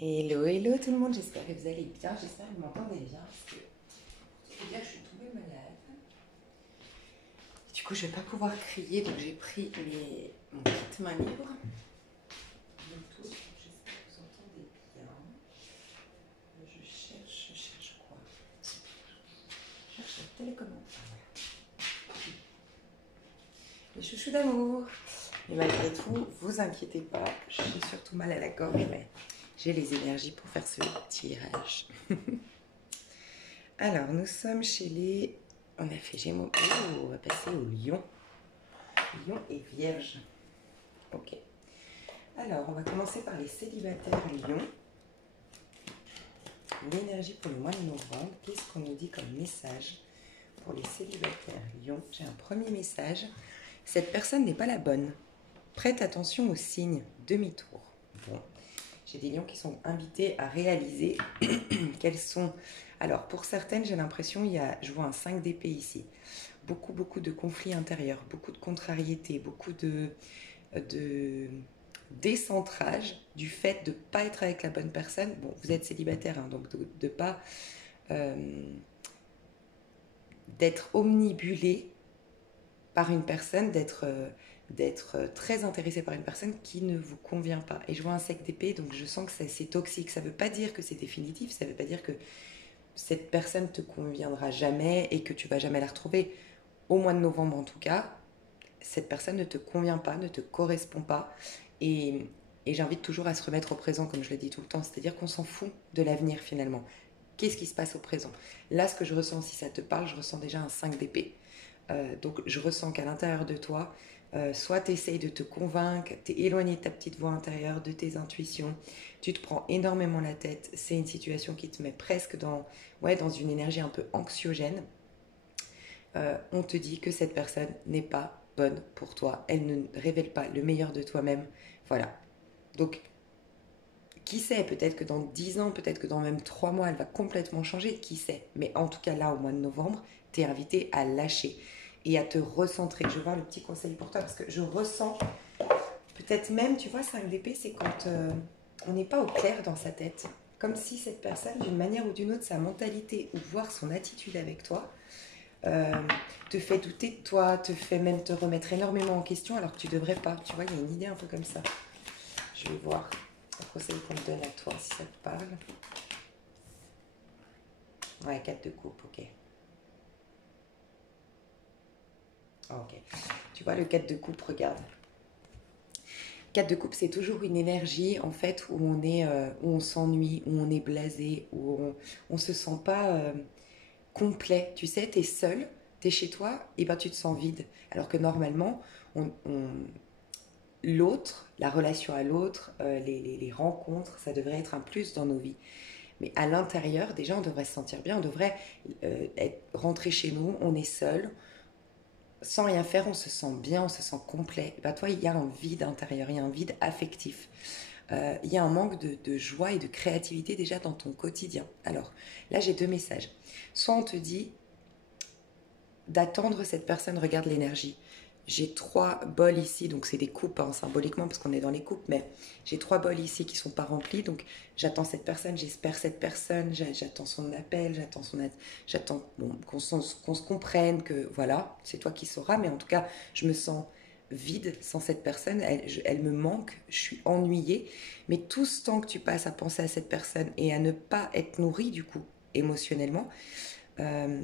Hello, hello tout le monde, j'espère que vous allez bien, j'espère que vous m'entendez bien, parce que je veux dire que je suis tombée malade. Du coup, je vais pas pouvoir crier, donc j'ai pris mon kit main libre. Bluetooth, j'espère que vous entendez bien. Je cherche quoi? Je cherche la télécommande. Les chouchous d'amour. Mais malgré tout, vous inquiétez pas, j'ai surtout mal à la gorge, mais j'ai les énergies pour faire ce tirage. Alors, nous sommes chez les... On a fait Gémeaux. Oh, on va passer au Lion. Lion et Vierge. Ok. Alors, on va commencer par les célibataires Lion. L'énergie pour le mois de novembre. Qu'est-ce qu'on nous dit comme message pour les célibataires Lion? J'ai un premier message. Cette personne n'est pas la bonne. Prête attention aux signes. Demi-tour. Bon. J'ai des lions qui sont invités à réaliser quels sont... Alors, pour certaines, j'ai l'impression, je vois un 5 d'épée ici. Beaucoup de conflits intérieurs, beaucoup de contrariétés, beaucoup de décentrage du fait de ne pas être avec la bonne personne. Bon, vous êtes célibataire, hein, donc de ne pas... d'être omnibulé par une personne, d'être très intéressé par une personne qui ne vous convient pas. Et je vois un 5 d'épée, donc je sens que c'est toxique. Ça ne veut pas dire que c'est définitif, ça ne veut pas dire que cette personne te conviendra jamais et que tu vas jamais la retrouver. Au mois de novembre en tout cas, cette personne ne te convient pas, ne te correspond pas. Et j'invite toujours à se remettre au présent, comme je le dis tout le temps. C'est-à-dire qu'on s'en fout de l'avenir finalement. Qu'est-ce qui se passe au présent? Là, ce que je ressens, si ça te parle, je ressens déjà un 5 d'épée. Donc je ressens qu'à l'intérieur de toi, soit tu essayes de te convaincre, tu es éloigné de ta petite voix intérieure, de tes intuitions, tu te prends énormément la tête, c'est une situation qui te met presque dans une énergie un peu anxiogène. On te dit que cette personne n'est pas bonne pour toi, elle ne révèle pas le meilleur de toi-même. Voilà. Donc, qui sait, peut-être que dans 10 ans, peut-être que dans même 3 mois, elle va complètement changer, qui sait. Mais en tout cas, là, au mois de novembre, tu es invité à lâcher et à te recentrer. Je vais voir le petit conseil pour toi parce que je ressens, peut-être même, tu vois, 5 d'épée, c'est quand on n'est pas au clair dans sa tête. Comme si cette personne, d'une manière ou d'une autre, sa mentalité ou voire son attitude avec toi, euh, te fait douter de toi, te fait même te remettre énormément en question alors que tu devrais pas. Tu vois, il y a une idée un peu comme ça. Je vais voir le conseil qu'on te donne à toi si ça te parle. Ouais, 4 de coupe, ok. Ok. Tu vois, le 4 de coupe, regarde. 4 de coupe, c'est toujours une énergie en fait où où on s'ennuie, où on est blasé, où on se sent pas complet. Tu sais, tu es seul, tu es chez toi, et ben tu te sens vide. Alors que normalement, l'autre, la relation à l'autre, les rencontres, ça devrait être un plus dans nos vies. Mais à l'intérieur, déjà, on devrait se sentir bien, on devrait rentrer chez nous, on est seul, sans rien faire, on se sent bien, on se sent complet. Et ben toi, il y a un vide intérieur, il y a un vide affectif. Il y a un manque de joie et de créativité déjà dans ton quotidien. Alors là, j'ai deux messages. Soit on te dit d'attendre cette personne, regarde l'énergie. J'ai 3 bols ici, donc c'est des coupes hein, symboliquement parce qu'on est dans les coupes, mais j'ai 3 bols ici qui ne sont pas remplis, donc j'attends cette personne, j'espère cette personne, j'attends son appel, j'attends bon, qu'on se comprenne, que voilà, c'est toi qui sauras, mais en tout cas, je me sens vide sans cette personne, elle me manque, je suis ennuyée, mais tout ce temps que tu passes à penser à cette personne et à ne pas être nourri du coup émotionnellement, euh,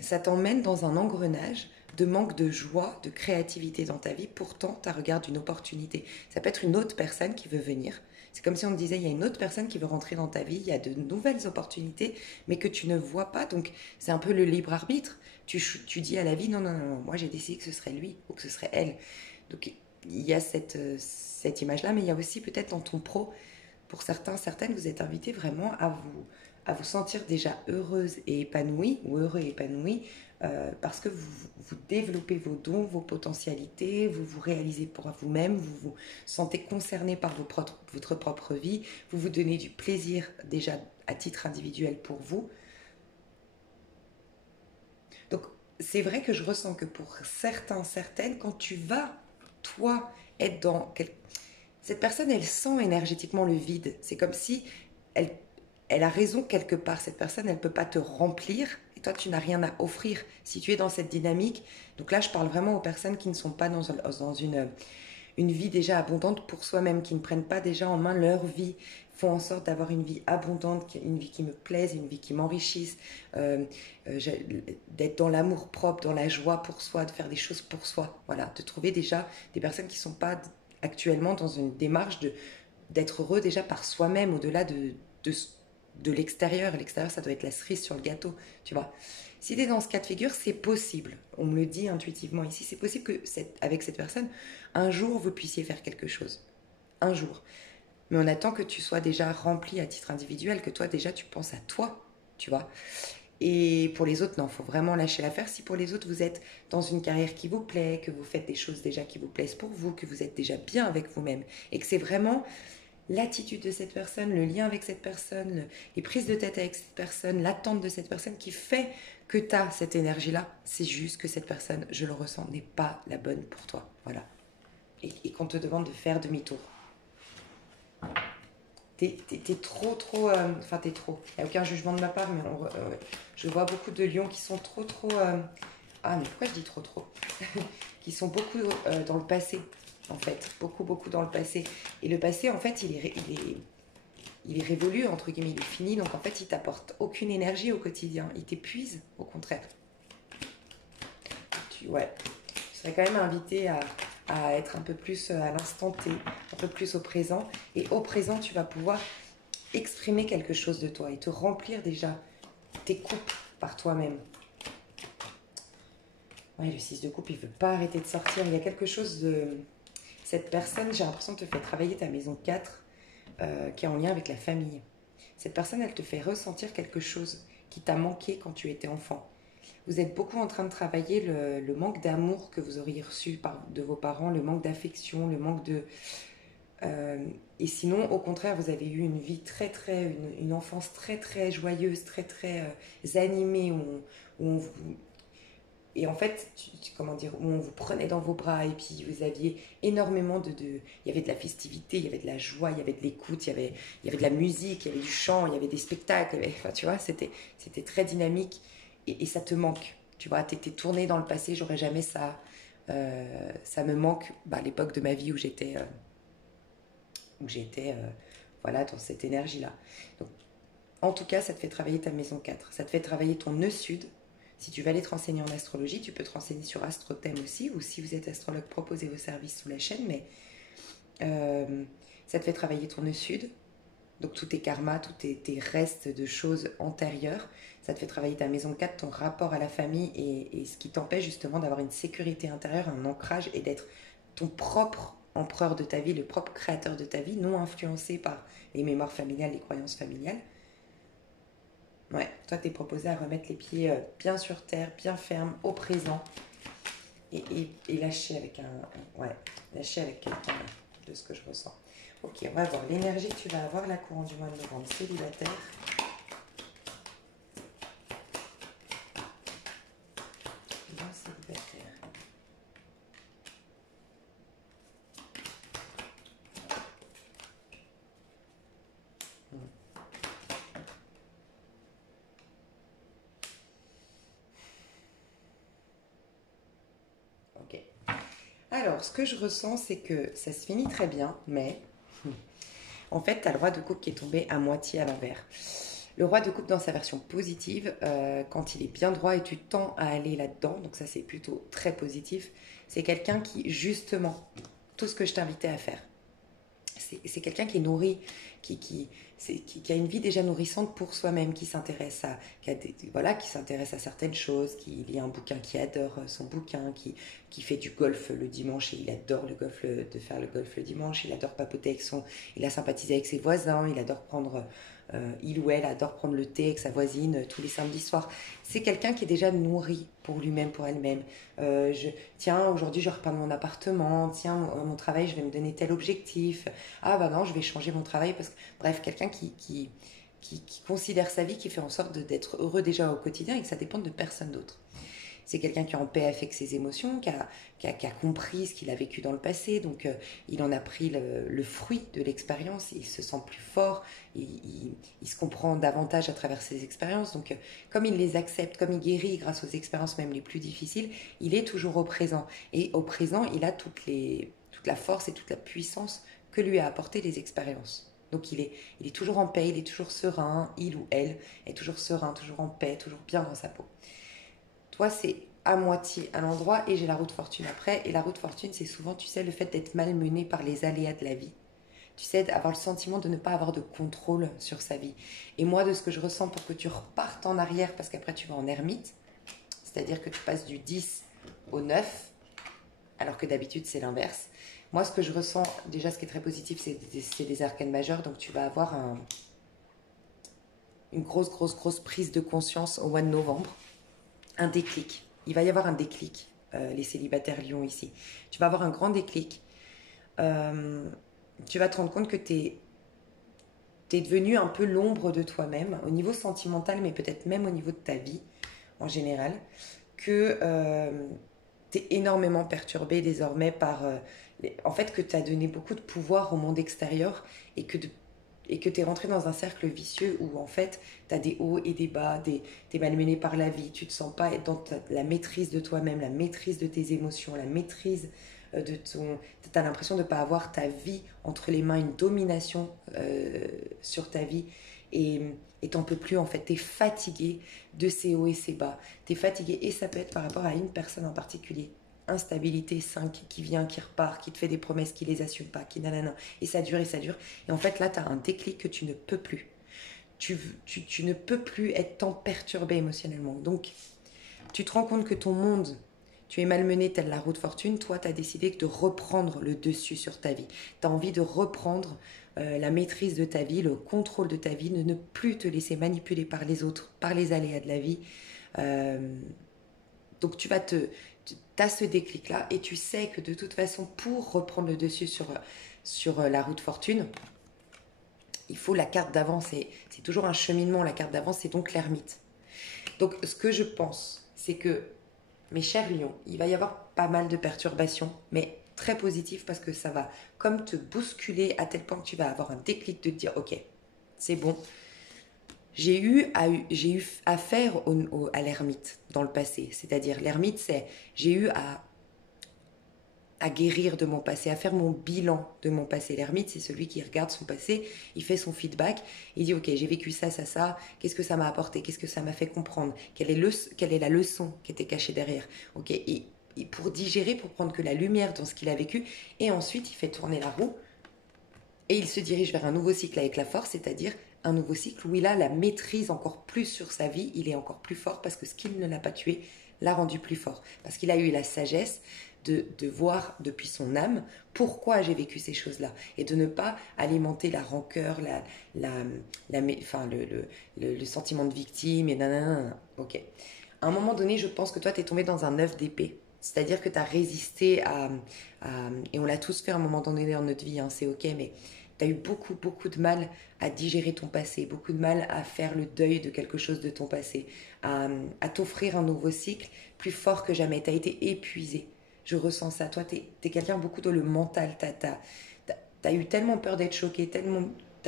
ça t'emmène dans un engrenage de manque de joie, de créativité dans ta vie. Pourtant, tu regardes une opportunité. Ça peut être une autre personne qui veut venir. C'est comme si on te disait, il y a une autre personne qui veut rentrer dans ta vie, il y a de nouvelles opportunités, mais que tu ne vois pas. Donc, c'est un peu le libre arbitre. Tu dis à la vie, non, non, non, non, moi j'ai décidé que ce serait lui ou que ce serait elle. Donc, il y a cette image-là, mais il y a aussi peut-être dans ton pro, pour certains, certaines, vous êtes invités vraiment à vous sentir déjà heureuse et épanouie, ou heureux et épanoui, parce que vous développez vos dons, vos potentialités, vous vous réalisez pour vous-même, vous vous sentez concerné par votre propre vie, vous vous donnez du plaisir déjà à titre individuel pour vous. Donc c'est vrai que je ressens que pour certains, certaines, quand tu vas, toi, être dans cette personne, elle sent énergétiquement le vide. C'est comme si elle, elle a raison quelque part, cette personne, elle ne peut pas te remplir, et toi, tu n'as rien à offrir si tu es dans cette dynamique. Donc là, je parle vraiment aux personnes qui ne sont pas dans une vie déjà abondante pour soi-même, qui ne prennent pas déjà en main leur vie, font en sorte d'avoir une vie abondante, une vie qui me plaise, une vie qui m'enrichisse, euh, d'être dans l'amour propre, dans la joie pour soi, de faire des choses pour soi. Voilà, de trouver déjà des personnes qui ne sont pas actuellement dans une démarche d'être heureux déjà par soi-même, au-delà de, de l'extérieur. L'extérieur, ça doit être la cerise sur le gâteau, tu vois. Si tu es dans ce cas de figure, c'est possible. On me le dit intuitivement ici, c'est possible que avec cette personne, un jour, vous puissiez faire quelque chose. Un jour. Mais on attend que tu sois déjà rempli à titre individuel, que toi déjà tu penses à toi, tu vois. Et pour les autres, non, il faut vraiment lâcher l'affaire. Si pour les autres, vous êtes dans une carrière qui vous plaît, que vous faites des choses déjà qui vous plaisent pour vous, que vous êtes déjà bien avec vous-même, et que c'est vraiment l'attitude de cette personne, le lien avec cette personne, les prises de tête avec cette personne, l'attente de cette personne qui fait que tu as cette énergie-là, c'est juste que cette personne, je le ressens, n'est pas la bonne pour toi. Voilà. Et qu'on te demande de faire demi-tour. T'es trop, enfin t'es trop, il n'y a aucun jugement de ma part, mais je vois beaucoup de lions qui sont trop, ah mais pourquoi je dis trop, qui sont beaucoup dans le passé, en fait, beaucoup dans le passé. Et le passé, en fait, il est révolu, entre guillemets, il est fini, donc en fait, il t'apporte aucune énergie au quotidien, il t'épuise, au contraire. Ouais, je serais quand même invitée à être un peu plus à l'instant T, un peu plus au présent. Et au présent, tu vas pouvoir exprimer quelque chose de toi et te remplir déjà tes coupes par toi-même. Ouais, le 6 de coupe, il ne veut pas arrêter de sortir. Il y a quelque chose de... Cette personne, j'ai l'impression, te fait travailler ta maison 4 qui est en lien avec la famille. Cette personne, elle te fait ressentir quelque chose qui t'a manqué quand tu étais enfant. Vous êtes beaucoup en train de travailler le manque d'amour que vous auriez reçu de vos parents, le manque d'affection, le manque de... et sinon, au contraire, vous avez eu une vie une enfance très joyeuse, très animée, où on vous... Et en fait, comment dire, où on vous prenait dans vos bras et puis vous aviez énormément il y avait de la festivité, il y avait de la joie, il y avait de l'écoute, il y avait de la musique, il y avait du chant, il y avait des spectacles, enfin, tu vois, c'était très dynamique et ça te manque. Tu vois, t'étais tourné dans le passé, j'aurais jamais ça. Ça me manque, l'époque de ma vie où j'étais voilà, dans cette énergie-là. Donc, en tout cas, ça te fait travailler ta maison 4. Ça te fait travailler ton nœud sud. Si tu veux aller te renseigner en astrologie, tu peux te renseigner sur AstroThème aussi, ou si vous êtes astrologue, proposez vos services sous la chaîne, mais ça te fait travailler ton nœud sud, donc tous tes karmas, tous tes restes de choses antérieures. Ça te fait travailler ta maison 4, ton rapport à la famille, et ce qui t'empêche justement d'avoir une sécurité intérieure, un ancrage, et d'être ton propre empereur de ta vie, le propre créateur de ta vie, non influencé par les mémoires familiales, les croyances familiales. Ouais, toi, t'es proposé à remettre les pieds bien sur terre, bien ferme, au présent, et lâcher avec lâcher avec quelqu'un de ce que je ressens. Ok, on va voir l'énergie que tu vas avoir, la courant du mois de novembre, célibataire. Non, célibataire. Ok. Alors, ce que je ressens, c'est que ça se finit très bien, mais en fait, tu as le roi de coupe qui est tombé à moitié à l'envers. Le roi de coupe dans sa version positive, quand il est bien droit et tu tends à aller là-dedans, donc ça c'est plutôt très positif, c'est quelqu'un qui, justement, tout ce que je t'invitais à faire, c'est quelqu'un qui est nourri, qui a une vie déjà nourrissante pour soi-même, qui s'intéresse qui s'intéresse à certaines choses, qui lit un bouquin, qui adore son bouquin, qui fait du golf le dimanche et il adore le golf, de faire le golf le dimanche, il adore papoter il a sympathisé avec ses voisins, il adore il ou elle adore prendre le thé avec sa voisine tous les samedis soirs. C'est quelqu'un qui est déjà nourri pour lui-même, pour elle-même. Tiens, aujourd'hui je repars de mon appartement, tiens, mon travail, je vais me donner tel objectif. Ah bah non, je vais changer mon travail parce que... Bref, quelqu'un qui considère sa vie, qui fait en sorte d'être heureux déjà au quotidien et que ça dépend de personne d'autre. C'est quelqu'un qui est en paix avec ses émotions, qui a compris ce qu'il a vécu dans le passé. Donc, il en a pris le fruit de l'expérience. Il se sent plus fort. Il se comprend davantage à travers ses expériences. Donc, comme il les accepte, comme il guérit grâce aux expériences même les plus difficiles, il est toujours au présent. Et au présent, il a toute la force et toute la puissance que lui a apporté les expériences. Donc il est toujours en paix, il est toujours serein, il ou elle est toujours serein, toujours en paix, toujours bien dans sa peau. Toi, c'est à moitié à l'endroit et j'ai la roue de fortune après. Et la roue de fortune, c'est souvent, tu sais, le fait d'être malmené par les aléas de la vie. Tu sais, d'avoir le sentiment de ne pas avoir de contrôle sur sa vie. Et moi, de ce que je ressens pour que tu repartes en arrière, parce qu'après tu vas en ermite, c'est-à-dire que tu passes du 10 au 9, alors que d'habitude c'est l'inverse. Moi, ce que je ressens, déjà, ce qui est très positif, c'est des arcanes majeures. Donc, tu vas avoir une grosse prise de conscience au mois de novembre. Un déclic. Il va y avoir un déclic, les célibataires Lion ici. Tu vas avoir un grand déclic. Tu vas te rendre compte que tu es devenu un peu l'ombre de toi-même, au niveau sentimental, mais peut-être même au niveau de ta vie en général, que tu es énormément perturbé désormais par... en fait, que tu as donné beaucoup de pouvoir au monde extérieur et que tu es rentré dans un cercle vicieux où en fait tu as des hauts et des bas, tu es malmené par la vie, tu te sens pas être dans la maîtrise de toi-même, la maîtrise de tes émotions, la maîtrise de ton... Tu as l'impression de ne pas avoir ta vie entre les mains, une domination sur ta vie et t'en peux plus en fait, t'es fatigué de ces hauts et ces bas, t'es fatigué et ça peut être par rapport à une personne en particulier. Instabilité 5 qui vient, qui repart, qui te fait des promesses, qui les assume pas, qui nanana, et ça dure. Et en fait, là, tu as un déclic que tu ne peux plus. Tu ne peux plus être tant perturbé émotionnellement. Donc, tu te rends compte que ton monde, tu es malmené tel la roue de fortune. Toi, tu as décidé de reprendre le dessus sur ta vie. Tu as envie de reprendre la maîtrise de ta vie, le contrôle de ta vie, de ne plus te laisser manipuler par les autres, par les aléas de la vie. Donc, tu as ce déclic-là et tu sais que de toute façon, pour reprendre le dessus sur la roue de fortune, il faut la carte d'avance. C'est toujours un cheminement, la carte d'avance, c'est donc l'ermite. Donc, ce que je pense, c'est que, mes chers lions, il va y avoir pas mal de perturbations, mais très positives parce que ça va comme te bousculer à tel point que tu vas avoir un déclic de te dire, ok, c'est bon. J'ai eu affaire à l'ermite dans le passé. C'est-à-dire, l'ermite, c'est j'ai eu à guérir de mon passé, à faire mon bilan de mon passé. L'ermite, c'est celui qui regarde son passé, il fait son feedback, il dit ok, j'ai vécu ça, qu'est-ce que ça m'a apporté, qu'est-ce que ça m'a fait comprendre, quelle est la leçon qui était cachée derrière. Ok, et pour digérer, pour prendre que la lumière dans ce qu'il a vécu, et ensuite il fait tourner la roue, et il se dirige vers un nouveau cycle avec la force, c'est-à-dire un nouveau cycle où il a la maîtrise encore plus sur sa vie, il est encore plus fort parce que ce qui ne l'a pas tué l'a rendu plus fort, parce qu'il a eu la sagesse de voir depuis son âme pourquoi j'ai vécu ces choses-là et de ne pas alimenter la rancœur, le sentiment de victime et nanana. Ok. À un moment donné, je pense que toi, tu es tombé dans un œuf d'épée. C'est-à-dire que tu as résisté et on l'a tous fait à un moment donné dans notre vie, hein, c'est ok, mais tu as eu beaucoup de mal à digérer ton passé, beaucoup de mal à faire le deuil de quelque chose de ton passé, à t'offrir un nouveau cycle plus fort que jamais. Tu as été épuisé. Je ressens ça. Toi, tu es quelqu'un beaucoup dans le mental. Tu as eu tellement peur d'être choqué, tu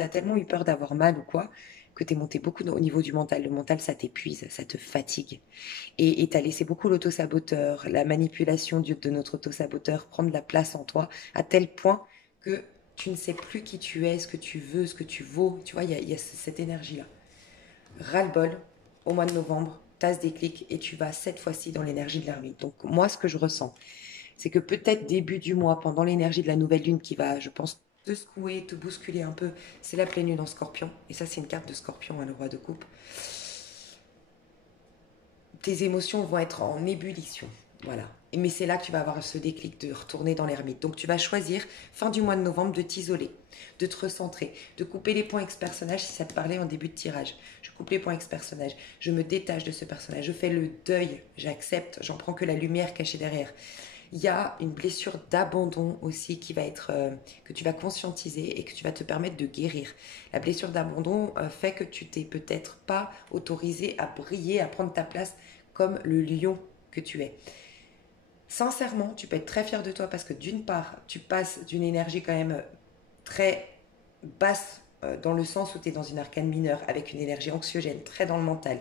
as tellement eu peur d'avoir mal ou quoi, que tu es monté beaucoup au niveau du mental. Le mental, ça t'épuise, ça te fatigue. Et tu as laissé beaucoup l'autosaboteur, la manipulation de notre autosaboteur prendre la place en toi, à tel point que tu ne sais plus qui tu es, ce que tu veux, ce que tu vaux. Tu vois, il y a cette énergie-là. Ras-le-bol, au mois de novembre, t'as ce déclic et tu vas cette fois-ci dans l'énergie de l'ermite. Donc moi, ce que je ressens, c'est que peut-être début du mois, pendant l'énergie de la nouvelle lune qui va, je pense, te secouer, te bousculer un peu, c'est la pleine lune en scorpion. Et ça, c'est une carte de scorpion, hein, le roi de coupe. Tes émotions vont être en ébullition. Voilà. Mais c'est là que tu vas avoir ce déclic de retourner dans l'ermite. Donc tu vas choisir, fin du mois de novembre, de t'isoler, de te recentrer, de couper les points ex-personnage si ça te parlait en début de tirage. Je coupe les points ex-personnage, je me détache de ce personnage, je fais le deuil, j'accepte, j'en prends que la lumière cachée derrière. Il y a une blessure d'abandon aussi qui va être que tu vas conscientiser et que tu vas te permettre de guérir. La blessure d'abandon fait que tu t'es peut-être pas autorisé à briller, à prendre ta place comme le lion que tu es. Sincèrement, tu peux être très fier de toi parce que d'une part, tu passes d'une énergie quand même très basse dans le sens où tu es dans une arcane mineure avec une énergie anxiogène, très dans le mental.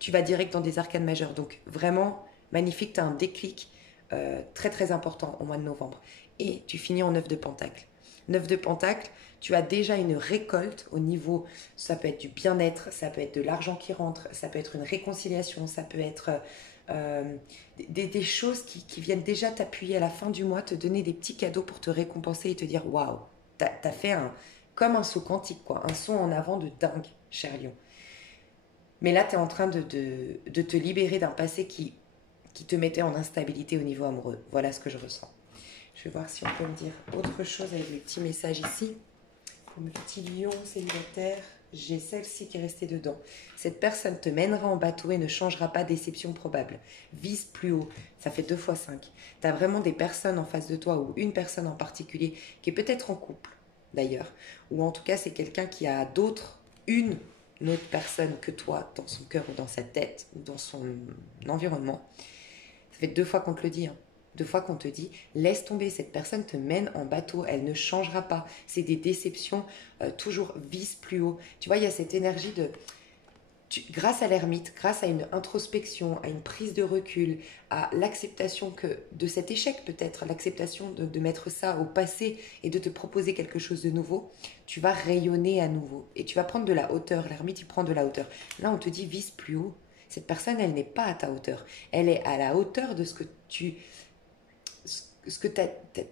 Tu vas direct dans des arcanes majeures. Donc vraiment magnifique, tu as un déclic très très important au mois de novembre. Et tu finis en 9 de Pentacle. 9 de Pentacle, tu as déjà une récolte au niveau, ça peut être du bien-être, ça peut être de l'argent qui rentre, ça peut être une réconciliation, ça peut être des choses qui viennent déjà t'appuyer à la fin du mois, te donner des petits cadeaux pour te récompenser et te dire waouh, t'as fait comme un saut quantique, quoi, un saut en avant de dingue, cher Lion. Mais là, tu es en train de te libérer d'un passé qui te mettait en instabilité au niveau amoureux. Voilà ce que je ressens. Je vais voir si on peut me dire autre chose avec les petits messages ici. Pour mes petits lions célibataires, j'ai celle-ci qui est restée dedans. Cette personne te mènera en bateau et ne changera pas déception probable. Vise plus haut. Ça fait 2 fois 5. Tu as vraiment des personnes en face de toi ou une personne en particulier qui est peut-être en couple d'ailleurs. Ou en tout cas, c'est quelqu'un qui a une autre personne que toi dans son cœur ou dans sa tête ou dans son environnement. Ça fait 2 fois qu'on te le dit, hein. 2 fois qu'on te dit, laisse tomber, cette personne te mène en bateau, elle ne changera pas. C'est des déceptions, toujours vise plus haut. Tu vois, il y a cette énergie grâce à l'ermite, grâce à une introspection, à une prise de recul, à l'acceptation de cet échec peut-être, l'acceptation de mettre ça au passé et de te proposer quelque chose de nouveau, tu vas rayonner à nouveau et tu vas prendre de la hauteur. L'ermite, il prend de la hauteur. Là, on te dit, vise plus haut. Cette personne, elle n'est pas à ta hauteur. Elle est à la hauteur de ce que tu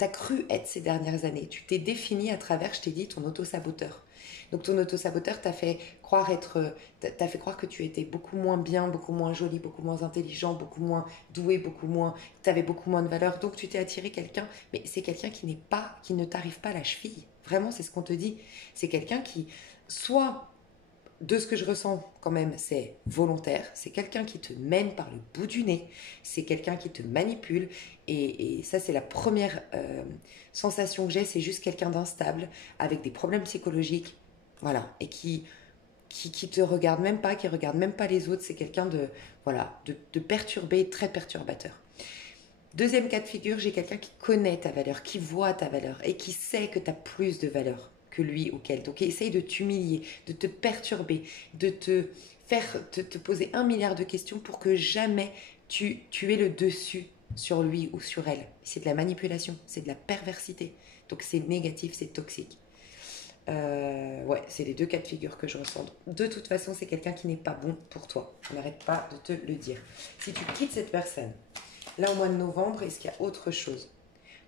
as cru être ces dernières années. Tu t'es défini à travers, je t'ai dit, ton auto-saboteur. Donc ton auto-saboteur t'a fait croire que tu étais beaucoup moins bien, beaucoup moins jolie, beaucoup moins intelligent, beaucoup moins doué, tu avais beaucoup moins de valeur. Donc tu t'es attiré quelqu'un, mais c'est quelqu'un qui ne t'arrive pas à la cheville. Vraiment, c'est ce qu'on te dit. C'est quelqu'un qui, soit de ce que je ressens quand même, c'est volontaire. C'est quelqu'un qui te mène par le bout du nez. C'est quelqu'un qui te manipule. Et ça, c'est la première sensation que j'ai. C'est juste quelqu'un d'instable, avec des problèmes psychologiques. Voilà. Et qui te regarde même pas, qui regarde même pas les autres. C'est quelqu'un de perturbé, très perturbateur. Deuxième cas de figure, j'ai quelqu'un qui connaît ta valeur, qui voit ta valeur et qui sait que tu as plus de valeur que lui ou qu'elle. Donc, essaye de t'humilier, de te perturber, de te faire te poser 1 milliard de questions pour que jamais tu aies le dessus sur lui ou sur elle. C'est de la manipulation, c'est de la perversité. Donc, c'est négatif, c'est toxique. Ouais, c'est les 2 cas de figure que je ressens. De toute façon, c'est quelqu'un qui n'est pas bon pour toi. On n'arrête pas de te le dire. Si tu quittes cette personne, là au mois de novembre, est-ce qu'il y a autre chose?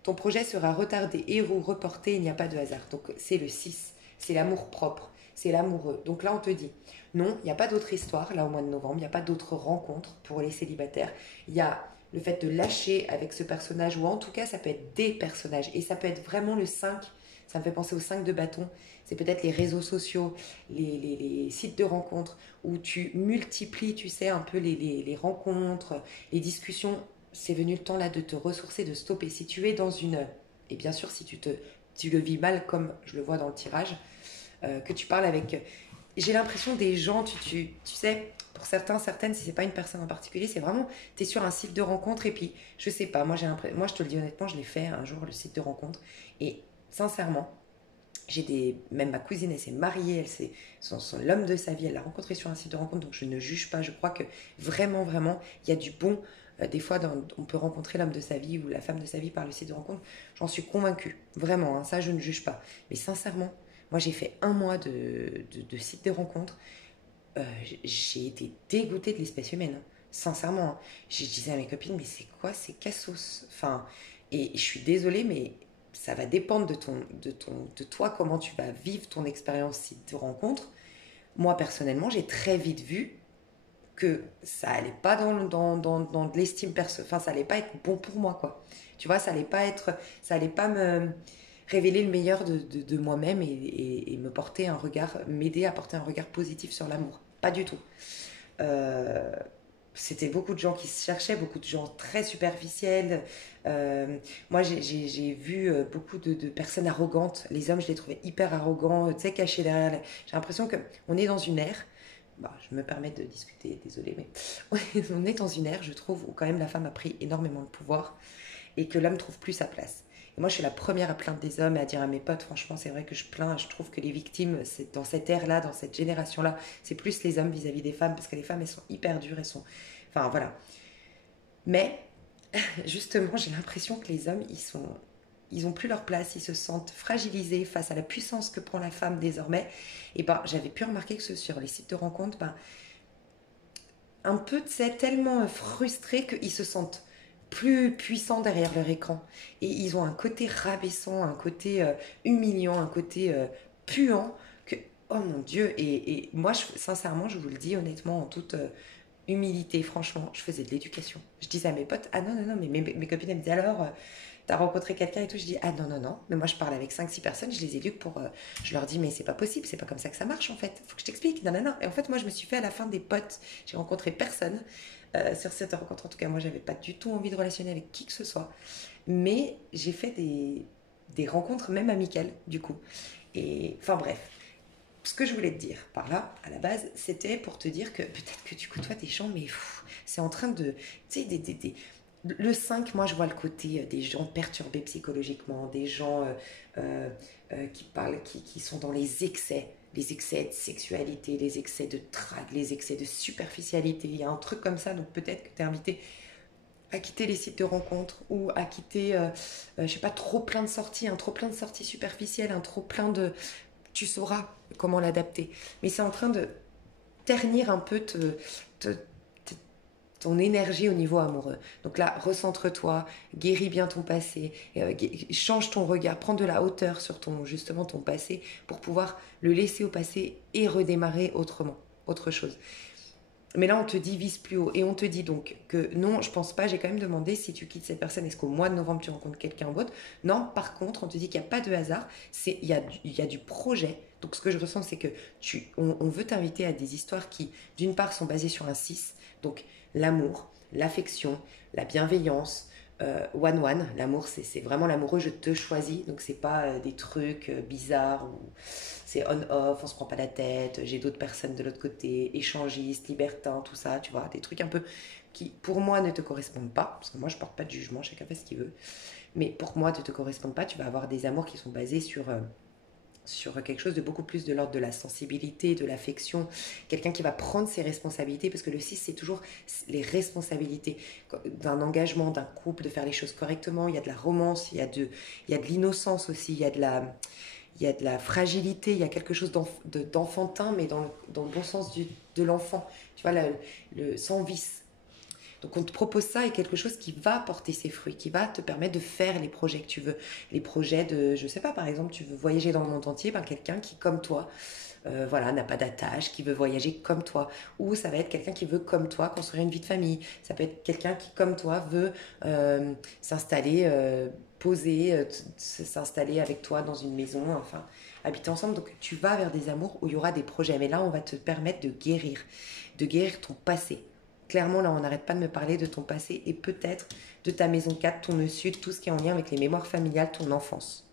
Ton projet sera retardé et ou reporté, il n'y a pas de hasard. Donc c'est le 6, c'est l'amour propre, c'est l'amoureux. Donc là on te dit, non, il n'y a pas d'autre histoire, là au mois de novembre, il n'y a pas d'autres rencontres pour les célibataires. Il y a le fait de lâcher avec ce personnage, ou en tout cas ça peut être des personnages, et ça peut être vraiment le 5, ça me fait penser au 5 de bâton, c'est peut-être les réseaux sociaux, les sites de rencontres, où tu multiplies, tu sais, un peu les rencontres, les discussions. C'est venu le temps là de te ressourcer, de stopper. Si tu es dans une... Et bien sûr, si tu le vis mal, comme je le vois dans le tirage, que tu parles avec... J'ai l'impression des gens, tu sais, pour certains, certaines, si c'est pas une personne en particulier, c'est vraiment, tu es sur un site de rencontre et puis, je sais pas, moi je te le dis honnêtement, je l'ai fait un jour, le site de rencontre, et sincèrement, même ma cousine, elle s'est mariée, l'homme de sa vie, elle l'a rencontré sur un site de rencontre, donc je ne juge pas, je crois que vraiment, vraiment, il y a du bon. Des fois, on peut rencontrer l'homme de sa vie ou la femme de sa vie par le site de rencontre. J'en suis convaincue, vraiment, hein, ça je ne juge pas. Mais sincèrement, moi j'ai fait 1 mois de site de rencontre. J'ai été dégoûtée de l'espèce humaine, hein. Sincèrement, hein. Je disais à mes copines, mais c'est quoi ces cassos? Enfin, et je suis désolée, mais ça va dépendre de toi, comment tu vas vivre ton expérience site de rencontre. Moi, personnellement, j'ai très vite vu que ça allait pas dans de l'estime enfin ça allait pas être bon pour moi, quoi. Tu vois, ça allait pas me révéler le meilleur de moi-même et me porter un regard, m'aider à porter un regard positif sur l'amour. Pas du tout. Euh, C'était beaucoup de gens qui se cherchaient, beaucoup de gens très superficiels. Moi, j'ai vu beaucoup de personnes arrogantes. Les hommes, je les trouvais hyper arrogants, tu sais, cachés derrière. J'ai l'impression qu'on est dans une ère bah, je me permets de discuter, désolée, mais on est dans une ère, je trouve, où quand même la femme a pris énormément de pouvoir et que l'homme trouve plus sa place. Et moi, je suis la première à plaindre des hommes et à dire à mes potes, franchement, c'est vrai que je plains, je trouve que les victimes, c'est dans cette ère-là, dans cette génération-là, c'est plus les hommes vis-à-vis des femmes, parce que les femmes, elles sont hyper dures, elles sont... Enfin, voilà. Mais, justement, j'ai l'impression que les hommes, ils ont plus leur place, ils se sentent fragilisés face à la puissance que prend la femme désormais. Et ben, j'avais pu remarquer que sur les sites de rencontres, ben, un peu, tu sais, tellement frustrés qu'ils se sentent plus puissants derrière leur écran. Et ils ont un côté rabaissant, un côté humiliant, un côté puant, que, oh mon Dieu, et moi, sincèrement, je vous le dis honnêtement, en toute humilité, franchement, je faisais de l'éducation. Je disais à mes potes, ah non, non, non, mais mes copines, elles me disaient alors, t'as rencontré quelqu'un et tout, je dis, ah non, non, non, mais moi je parle avec 5 6 personnes, je les éduque pour, je leur dis, mais c'est pas possible, c'est pas comme ça que ça marche en fait, faut que je t'explique, non, non, non. Et en fait, moi je me suis fait à la fin des potes, j'ai rencontré personne sur cette rencontre, en tout cas, moi j'avais pas du tout envie de relationner avec qui que ce soit, mais j'ai fait des rencontres même amicales, du coup. Et enfin bref, ce que je voulais te dire par là, à la base, c'était pour te dire que peut-être que tu côtoies des gens, mais c'est en train de. Tu sais, le 5, moi je vois le côté des gens perturbés psychologiquement, des gens qui parlent, qui sont dans les excès de sexualité, les excès de drague, les excès de superficialité. Il y a un truc comme ça, donc peut-être que tu es invité à quitter les sites de rencontres ou à quitter, je sais pas, trop plein de sorties, un trop plein de sorties superficielles, un trop plein de, tu sauras comment l'adapter. Mais c'est en train de ternir un peu te- ton énergie au niveau amoureux. Donc là, recentre-toi, guéris bien ton passé, change ton regard, prends de la hauteur sur justement ton passé pour pouvoir le laisser au passé et redémarrer autrement, autre chose. Mais là, on te dit vise plus haut. Et on te dit donc que non, je pense pas. J'ai quand même demandé si tu quittes cette personne, est-ce qu'au mois de novembre, tu rencontres quelqu'un d'autre. Non, par contre, on te dit qu'il n'y a pas de hasard. Il y a du projet. Donc, ce que je ressens, c'est que on veut t'inviter à des histoires qui, d'une part, sont basées sur un 6. Donc, l'amour, l'affection, la bienveillance. One, l'amour, c'est vraiment l'amoureux, je te choisis. Donc, c'est pas des trucs bizarres ou c'est on-off, on se prend pas la tête, j'ai d'autres personnes de l'autre côté, échangistes, libertins, tout ça, tu vois, des trucs un peu qui, pour moi, ne te correspondent pas, parce que moi, je porte pas de jugement, chacun fait ce qu'il veut, mais pour moi, ne te correspondent pas, tu vas avoir des amours qui sont basés sur quelque chose de beaucoup plus de l'ordre de la sensibilité, de l'affection, quelqu'un qui va prendre ses responsabilités, parce que le 6, c'est toujours les responsabilités d'un engagement, d'un couple, de faire les choses correctement, il y a de la romance, il y a de l'innocence aussi, il y a de la fragilité, il y a quelque chose d'enfantin, mais dans le bon sens de l'enfant, tu vois, sans vice. Donc on te propose ça et quelque chose qui va porter ses fruits, qui va te permettre de faire les projets que tu veux. Les projets de, je sais pas, par exemple, tu veux voyager dans le monde entier, ben quelqu'un qui, comme toi, voilà, n'a pas d'attache, qui veut voyager comme toi. Ou ça va être quelqu'un qui veut, comme toi, construire une vie de famille. Ça peut être quelqu'un qui, comme toi, veut s'installer, poser, s'installer avec toi dans une maison, enfin, habiter ensemble. Donc tu vas vers des amours où il y aura des projets. Mais là, on va te permettre de guérir ton passé. Clairement, là, on n'arrête pas de me parler de ton passé et peut-être de ta maison 4, ton nœud sud, tout ce qui est en lien avec les mémoires familiales, ton enfance.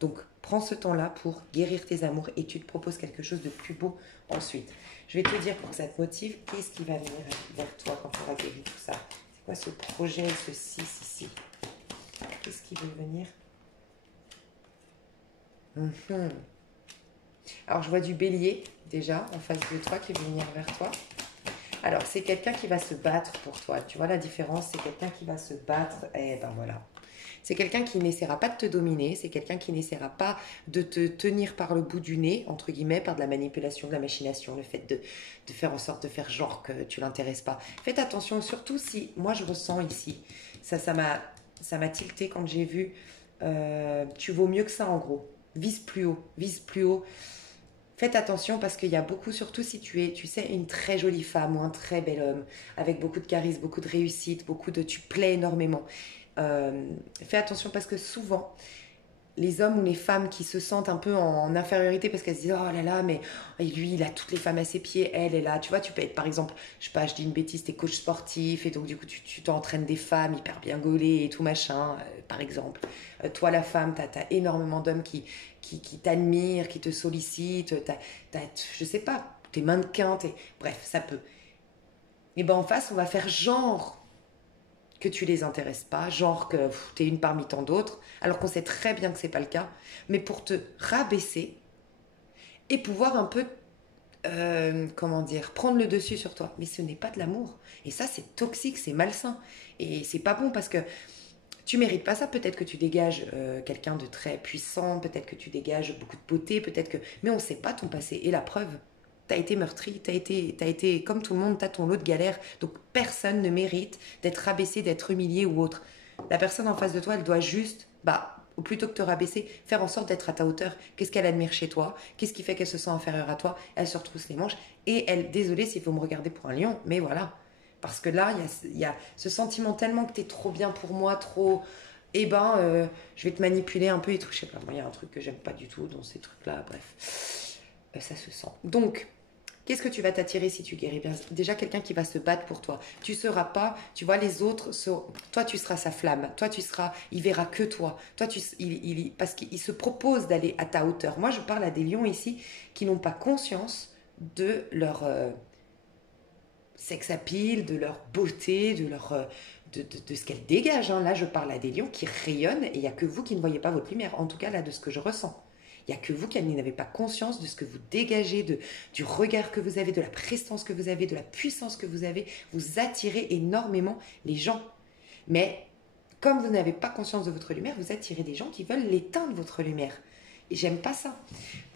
Donc, prends ce temps-là pour guérir tes amours et tu te proposes quelque chose de plus beau ensuite. Je vais te dire pour que ça te motive, qu'est-ce qui va venir vers toi quand tu auras guéri tout ça. C'est quoi ce projet, ce 6 ici? Qu'est-ce qui veut venir? Alors, je vois du bélier déjà en face de toi qui veut venir vers toi. Alors, c'est quelqu'un qui va se battre pour toi. Tu vois la différence? C'est quelqu'un qui va se battre. Eh ben voilà. C'est quelqu'un qui n'essaiera pas de te dominer, c'est quelqu'un qui n'essaiera pas de te tenir par le bout du nez, entre guillemets, par de la manipulation, de la machination, le fait de faire en sorte de faire genre que tu l'intéresses pas. Faites attention, surtout si, moi je ressens ici, ça m'a tilté quand j'ai vu, tu vaux mieux que ça en gros. Vise plus haut, vise plus haut. Faites attention parce qu'il y a beaucoup, surtout si tu es, tu sais, une très jolie femme ou un très bel homme, avec beaucoup de charisme, beaucoup de réussite, tu plais énormément. Fais attention parce que souvent, les hommes ou les femmes qui se sentent un peu en infériorité parce qu'elles se disent oh là là mais lui il a toutes les femmes à ses pieds, elle est là, tu vois, tu peux être par exemple, je sais pas, je dis une bêtise, t'es coach sportif et donc du coup tu t'entraînes des femmes hyper bien gaulées et tout machin, par exemple. Toi la femme, t'as énormément d'hommes qui t'admirent, qui te sollicitent, je sais pas, t'es mannequin, bref, ça peut. Et ben en face, on va faire genre que tu les intéresses pas, genre que t'es une parmi tant d'autres, alors qu'on sait très bien que c'est pas le cas, mais pour te rabaisser et pouvoir un peu, comment dire, prendre le dessus sur toi. Mais ce n'est pas de l'amour. Et ça, c'est toxique, c'est malsain. Et c'est pas bon parce que tu mérites pas ça. Peut-être que tu dégages quelqu'un de très puissant, peut-être que tu dégages beaucoup de beauté, peut-être que... Mais on sait pas ton passé. Et la preuve, t'as été meurtri, t'as été comme tout le monde, t'as ton lot de galères. Donc personne ne mérite d'être rabaissé, d'être humilié ou autre. La personne en face de toi, elle doit juste, bah, ou plutôt que te rabaisser, faire en sorte d'être à ta hauteur. Qu'est-ce qu'elle admire chez toi? Qu'est-ce qui fait qu'elle se sent inférieure à toi? Elle se retrousse les manches. Et elle, désolée s'il faut me regarder pour un lion, mais voilà. Parce que là, il y a ce sentiment tellement que t'es trop bien pour moi, trop... Eh ben, je vais te manipuler un peu et tout. Je sais pas, moi, il y a un truc que j'aime pas du tout dans ces trucs-là. Bref, ça se sent. Donc, qu'est-ce que tu vas t'attirer si tu guéris bien? Déjà, quelqu'un qui va se battre pour toi. Tu seras pas, tu vois, les autres, toi, tu seras sa flamme. Toi, tu seras, il verra que toi. Toi, parce qu'il se propose d'aller à ta hauteur. Moi, je parle à des lions ici qui n'ont pas conscience de leur sex appeal, de leur beauté, de leur de ce qu'elles dégagent. Hein. Là, je parle à des lions qui rayonnent et il n'y a que vous qui ne voyez pas votre lumière. En tout cas, là, de ce que je ressens. Il n'y a que vous qui n'avez pas conscience de ce que vous dégagez, du regard que vous avez, de la prestance que vous avez, de la puissance que vous avez. Vous attirez énormément les gens. Mais comme vous n'avez pas conscience de votre lumière, vous attirez des gens qui veulent l'éteindre, votre lumière. Et j'aime pas ça.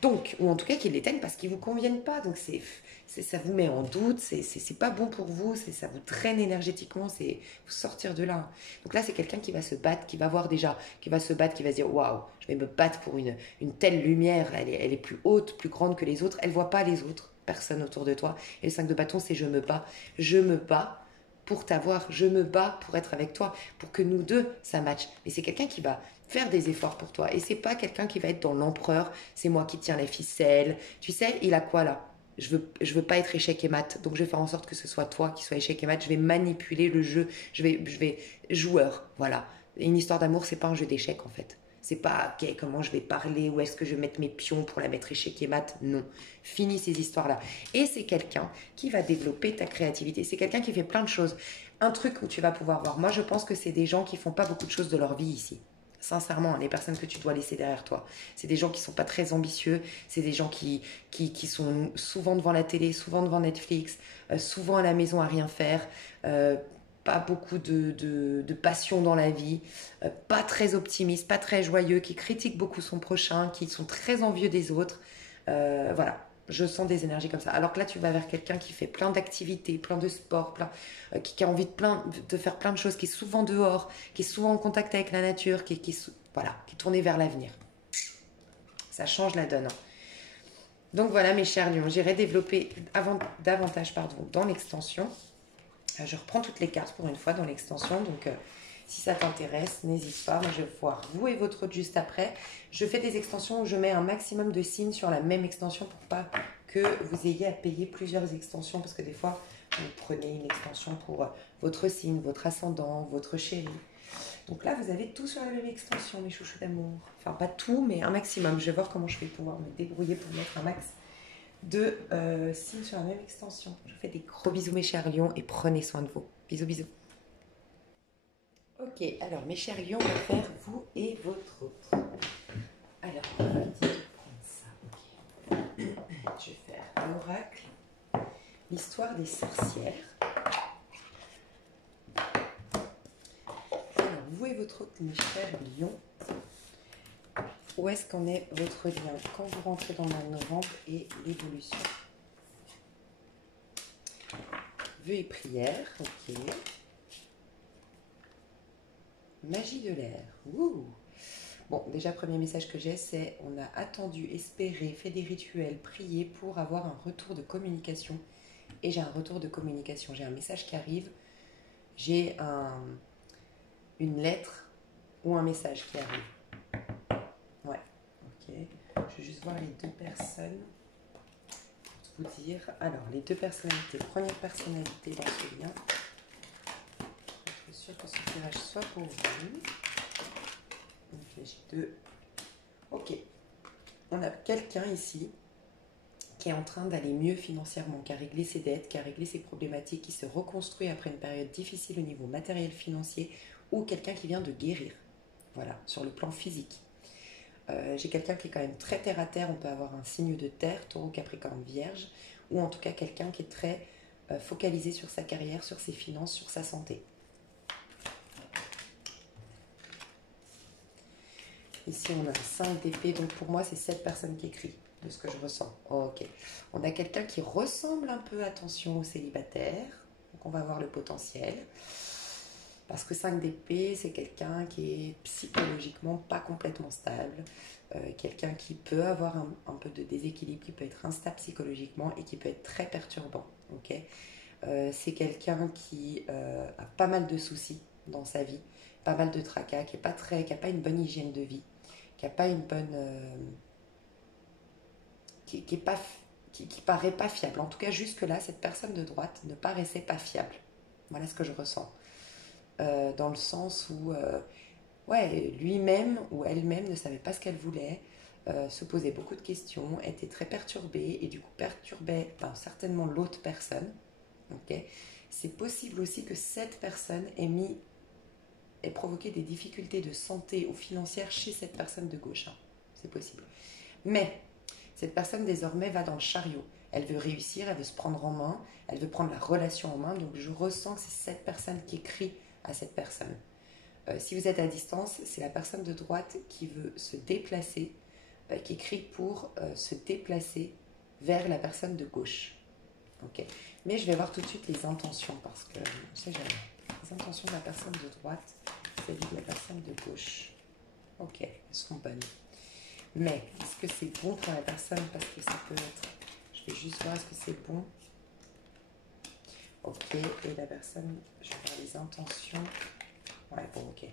Donc, ou en tout cas qu'ils l'éteignent parce qu'ils ne vous conviennent pas. Donc, ça vous met en doute, c'est pas bon pour vous, ça vous draine énergétiquement, c'est faut sortir de là. Donc là, c'est quelqu'un qui va se battre, qui va voir déjà, qui va se battre, qui va se dire waouh, je vais me battre pour une telle lumière, elle est plus haute, plus grande que les autres, elle voit pas les autres, personne autour de toi. Et le 5 de bâton, c'est je me bats pour t'avoir, je me bats pour être avec toi, pour que nous deux, ça matche. Mais c'est quelqu'un qui va faire des efforts pour toi. Et c'est pas quelqu'un qui va être dans l'empereur, c'est moi qui tiens les ficelles. Tu sais, il a quoi là? Je veux pas être échec et mat, donc je vais faire en sorte que ce soit toi qui sois échec et mat. Je vais manipuler le jeu, je vais joueur, voilà. Une histoire d'amour, c'est pas un jeu d'échecs en fait. C'est pas ok, comment je vais parler, où est-ce que je vais mettre mes pions pour la mettre échec et mat. Non, fini ces histoires-là. Et c'est quelqu'un qui va développer ta créativité. C'est quelqu'un qui fait plein de choses. Un truc où tu vas pouvoir voir. Moi, je pense que c'est des gens qui font pas beaucoup de choses de leur vie ici. Sincèrement, les personnes que tu dois laisser derrière toi. C'est des gens qui ne sont pas très ambitieux, c'est des gens qui sont souvent devant la télé, souvent devant Netflix, souvent à la maison à rien faire, pas beaucoup de passion dans la vie, pas très optimiste, pas très joyeux, qui critiquent beaucoup son prochain, qui sont très envieux des autres. Voilà, je sens des énergies comme ça. Alors que là, tu vas vers quelqu'un qui fait plein d'activités, plein de sports, qui a envie de faire plein de choses, qui est souvent dehors, qui est souvent en contact avec la nature, voilà, qui est tourné vers l'avenir. Ça change la donne. Hein. Donc voilà, mes chers lions, j'irai développer davantage dans l'extension. Je reprends toutes les cartes pour une fois dans l'extension, donc si ça t'intéresse, n'hésite pas. Moi, je vais voir vous et votre autre juste après. Je fais des extensions où je mets un maximum de signes sur la même extension pour pas que vous ayez à payer plusieurs extensions, parce que des fois, vous prenez une extension pour votre signe, votre ascendant, votre chéri. Donc là, vous avez tout sur la même extension, mes chouchous d'amour. Enfin, pas tout, mais un maximum. Je vais voir comment je vais pouvoir me débrouiller pour mettre un max de signes sur la même extension. Je vous fais des gros bisous, mes chers lions, et prenez soin de vous. Bisous, bisous. Ok, alors mes chers lions, on va faire vous et votre autre. Alors, on va dire prendre ça. Ok. Je vais faire l'oracle, l'histoire des sorcières. Alors, vous et votre autre, mes chers lions, où est-ce qu'en est votre lien quand vous rentrez dans le mois de novembre et l'évolution? Vœux et prières, ok. Magie de l'air. Ouh. Bon, déjà, premier message que j'ai, c'est on a attendu, espéré, fait des rituels, prié pour avoir un retour de communication. Et j'ai un retour de communication. J'ai un message qui arrive. J'ai une lettre ou un message qui arrive. Ouais, ok. Je vais juste voir les deux personnes pour vous dire. Alors, les deux personnalités. Première personnalité dans ce lien. Je suis sûre que ce tirage soit pour vous. Ok, j'ai deux. Ok. On a quelqu'un ici qui est en train d'aller mieux financièrement, qui a réglé ses dettes, qui a réglé ses problématiques, qui se reconstruit après une période difficile au niveau matériel financier, ou quelqu'un qui vient de guérir, voilà, sur le plan physique. J'ai quelqu'un qui est quand même très terre à terre, on peut avoir un signe de terre, taureau, capricorne, vierge, ou en tout cas quelqu'un qui est très focalisé sur sa carrière, sur ses finances, sur sa santé. Ici on a un 5 d'épée, donc pour moi c'est cette personne qui écrit, de ce que je ressens. Oh, ok. On a quelqu'un qui ressemble un peu, attention, au célibataire, donc on va voir le potentiel. Parce que 5 d'épée, c'est quelqu'un qui est psychologiquement pas complètement stable, quelqu'un qui peut avoir un peu de déséquilibre, qui peut être instable psychologiquement et qui peut être très perturbant. Okay, c'est quelqu'un qui a pas mal de soucis dans sa vie, pas mal de tracas, qui n'a pas une bonne hygiène de vie, qui a pas une bonne, qui est pas, qui paraît pas fiable. En tout cas, jusque-là, cette personne de droite ne paraissait pas fiable. Voilà ce que je ressens. Dans le sens où ouais, lui-même ou elle-même ne savait pas ce qu'elle voulait, se posait beaucoup de questions, était très perturbée et du coup perturbait certainement l'autre personne. Okay, c'est possible aussi que cette personne ait provoqué des difficultés de santé ou financières chez cette personne de gauche. Hein. C'est possible. Mais cette personne désormais va dans le chariot. Elle veut réussir, elle veut se prendre en main, elle veut prendre la relation en main. Donc je ressens que c'est cette personne qui écrit à cette personne. Si vous êtes à distance, c'est la personne de droite qui veut se déplacer, qui écrit pour se déplacer vers la personne de gauche. Okay. Mais je vais voir tout de suite les intentions parce que je ne sais jamais. Les intentions de la personne de droite vis-à-vis de la personne de gauche. Ok, elles sont bonnes. Mais est-ce que c'est bon pour la personne? Parce que ça peut être... Je vais juste voir est-ce que c'est bon. Ok, et la personne... Je vais voir les intentions. Ouais, bon, ok.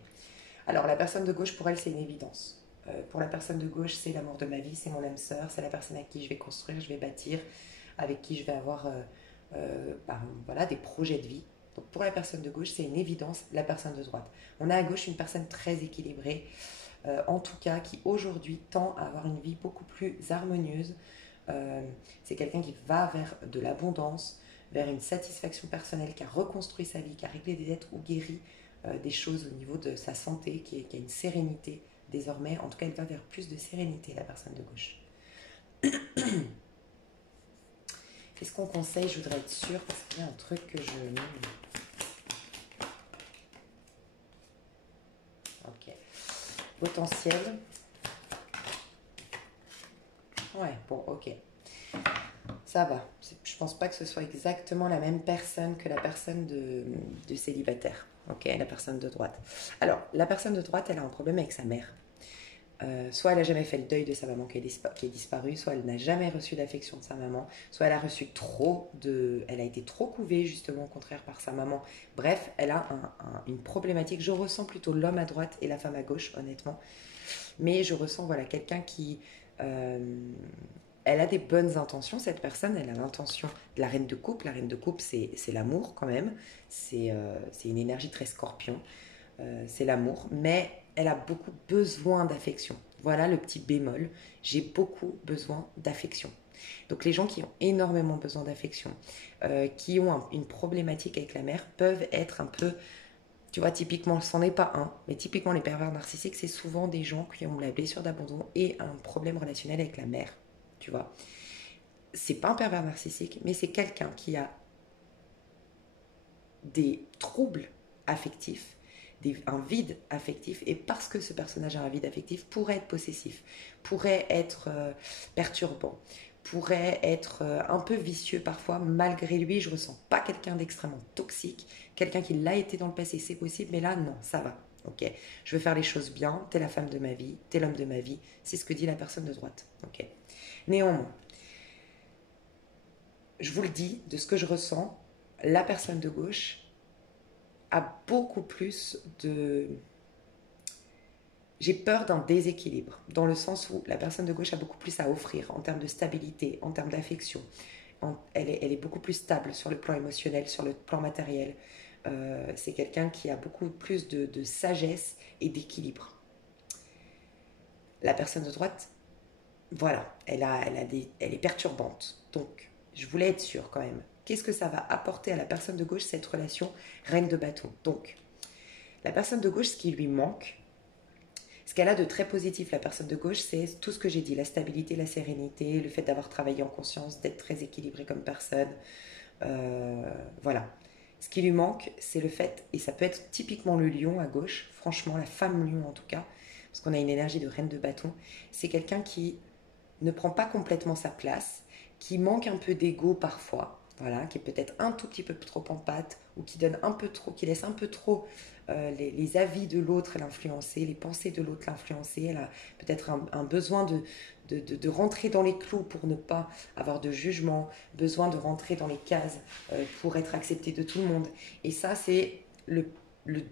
Alors, la personne de gauche, pour elle, c'est une évidence. Pour la personne de gauche, c'est l'amour de ma vie, c'est mon âme sœur, c'est la personne avec qui je vais construire, je vais bâtir, avec qui je vais avoir voilà, des projets de vie. Donc, pour la personne de gauche, c'est une évidence, la personne de droite. On a à gauche une personne très équilibrée, en tout cas, qui aujourd'hui tend à avoir une vie beaucoup plus harmonieuse. C'est quelqu'un qui va vers de l'abondance, vers une satisfaction personnelle, qui a reconstruit sa vie, qui a réglé des dettes ou guéri des choses au niveau de sa santé, qui a une sérénité désormais. En tout cas, elle va vers plus de sérénité, la personne de gauche. Qu'est-ce qu'on conseille? Je voudrais être sûre parce qu'il y a un truc que je... Ok. Potentiel. Ouais, bon, ok. Ça va. Je pense pas que ce soit exactement la même personne que la personne de célibataire. Ok, la personne de droite. Alors, la personne de droite, elle a un problème avec sa mère. Soit elle n'a jamais fait le deuil de sa maman qui est disparue, soit elle n'a jamais reçu d'affection de sa maman, soit elle a reçu elle a été trop couvée justement au contraire par sa maman. Bref, elle a une problématique. Je ressens plutôt l'homme à droite et la femme à gauche, honnêtement. Mais je ressens voilà quelqu'un qui elle a des bonnes intentions, cette personne, elle a l'intention de la reine de coupe. La reine de coupe, c'est l'amour quand même, c'est une énergie très scorpion, c'est l'amour, mais elle a beaucoup besoin d'affection. Voilà le petit bémol, j'ai beaucoup besoin d'affection. Donc les gens qui ont énormément besoin d'affection, qui ont une problématique avec la mère, peuvent être un peu... Tu vois, typiquement, c'en est pas un, mais typiquement les pervers narcissiques, c'est souvent des gens qui ont la blessure d'abandon et un problème relationnel avec la mère. Tu vois, c'est pas un pervers narcissique, mais c'est quelqu'un qui a des troubles affectifs, un vide affectif, et parce que ce personnage a un vide affectif, pourrait être possessif, pourrait être perturbant, pourrait être un peu vicieux parfois. Malgré lui, je ressens pas quelqu'un d'extrêmement toxique, quelqu'un qui l'a été dans le passé, c'est possible, mais là, non, ça va. Ok, je veux faire les choses bien, t'es la femme de ma vie, t'es l'homme de ma vie, c'est ce que dit la personne de droite. Ok. Néanmoins, je vous le dis, de ce que je ressens, la personne de gauche a beaucoup plus de... J'ai peur d'un déséquilibre, dans le sens où la personne de gauche a beaucoup plus à offrir en termes de stabilité, en termes d'affection. Elle est beaucoup plus stable sur le plan émotionnel, sur le plan matériel. C'est quelqu'un qui a beaucoup plus de sagesse et d'équilibre. La personne de droite voilà, elle est perturbante. Donc, je voulais être sûre quand même. Qu'est-ce que ça va apporter à la personne de gauche, cette relation reine de bâton? Donc, la personne de gauche, ce qui lui manque, ce qu'elle a de très positif, la personne de gauche, c'est tout ce que j'ai dit, la stabilité, la sérénité, le fait d'avoir travaillé en conscience, d'être très équilibré comme personne. Euh, voilà. Ce qui lui manque, c'est le fait, et ça peut être typiquement le lion à gauche, franchement, la femme lion en tout cas, parce qu'on a une énergie de reine de bâton, c'est quelqu'un qui ne prend pas complètement sa place, qui manque un peu d'ego parfois, voilà, qui est peut-être un tout petit peu trop en pâte, ou qui donne un peu trop, qui laisse un peu trop les avis de l'autre l'influencer, les pensées de l'autre l'influencer. Elle a peut-être un besoin de rentrer dans les clous pour ne pas avoir de jugement, besoin de rentrer dans les cases pour être accepté de tout le monde. Et ça, c'est le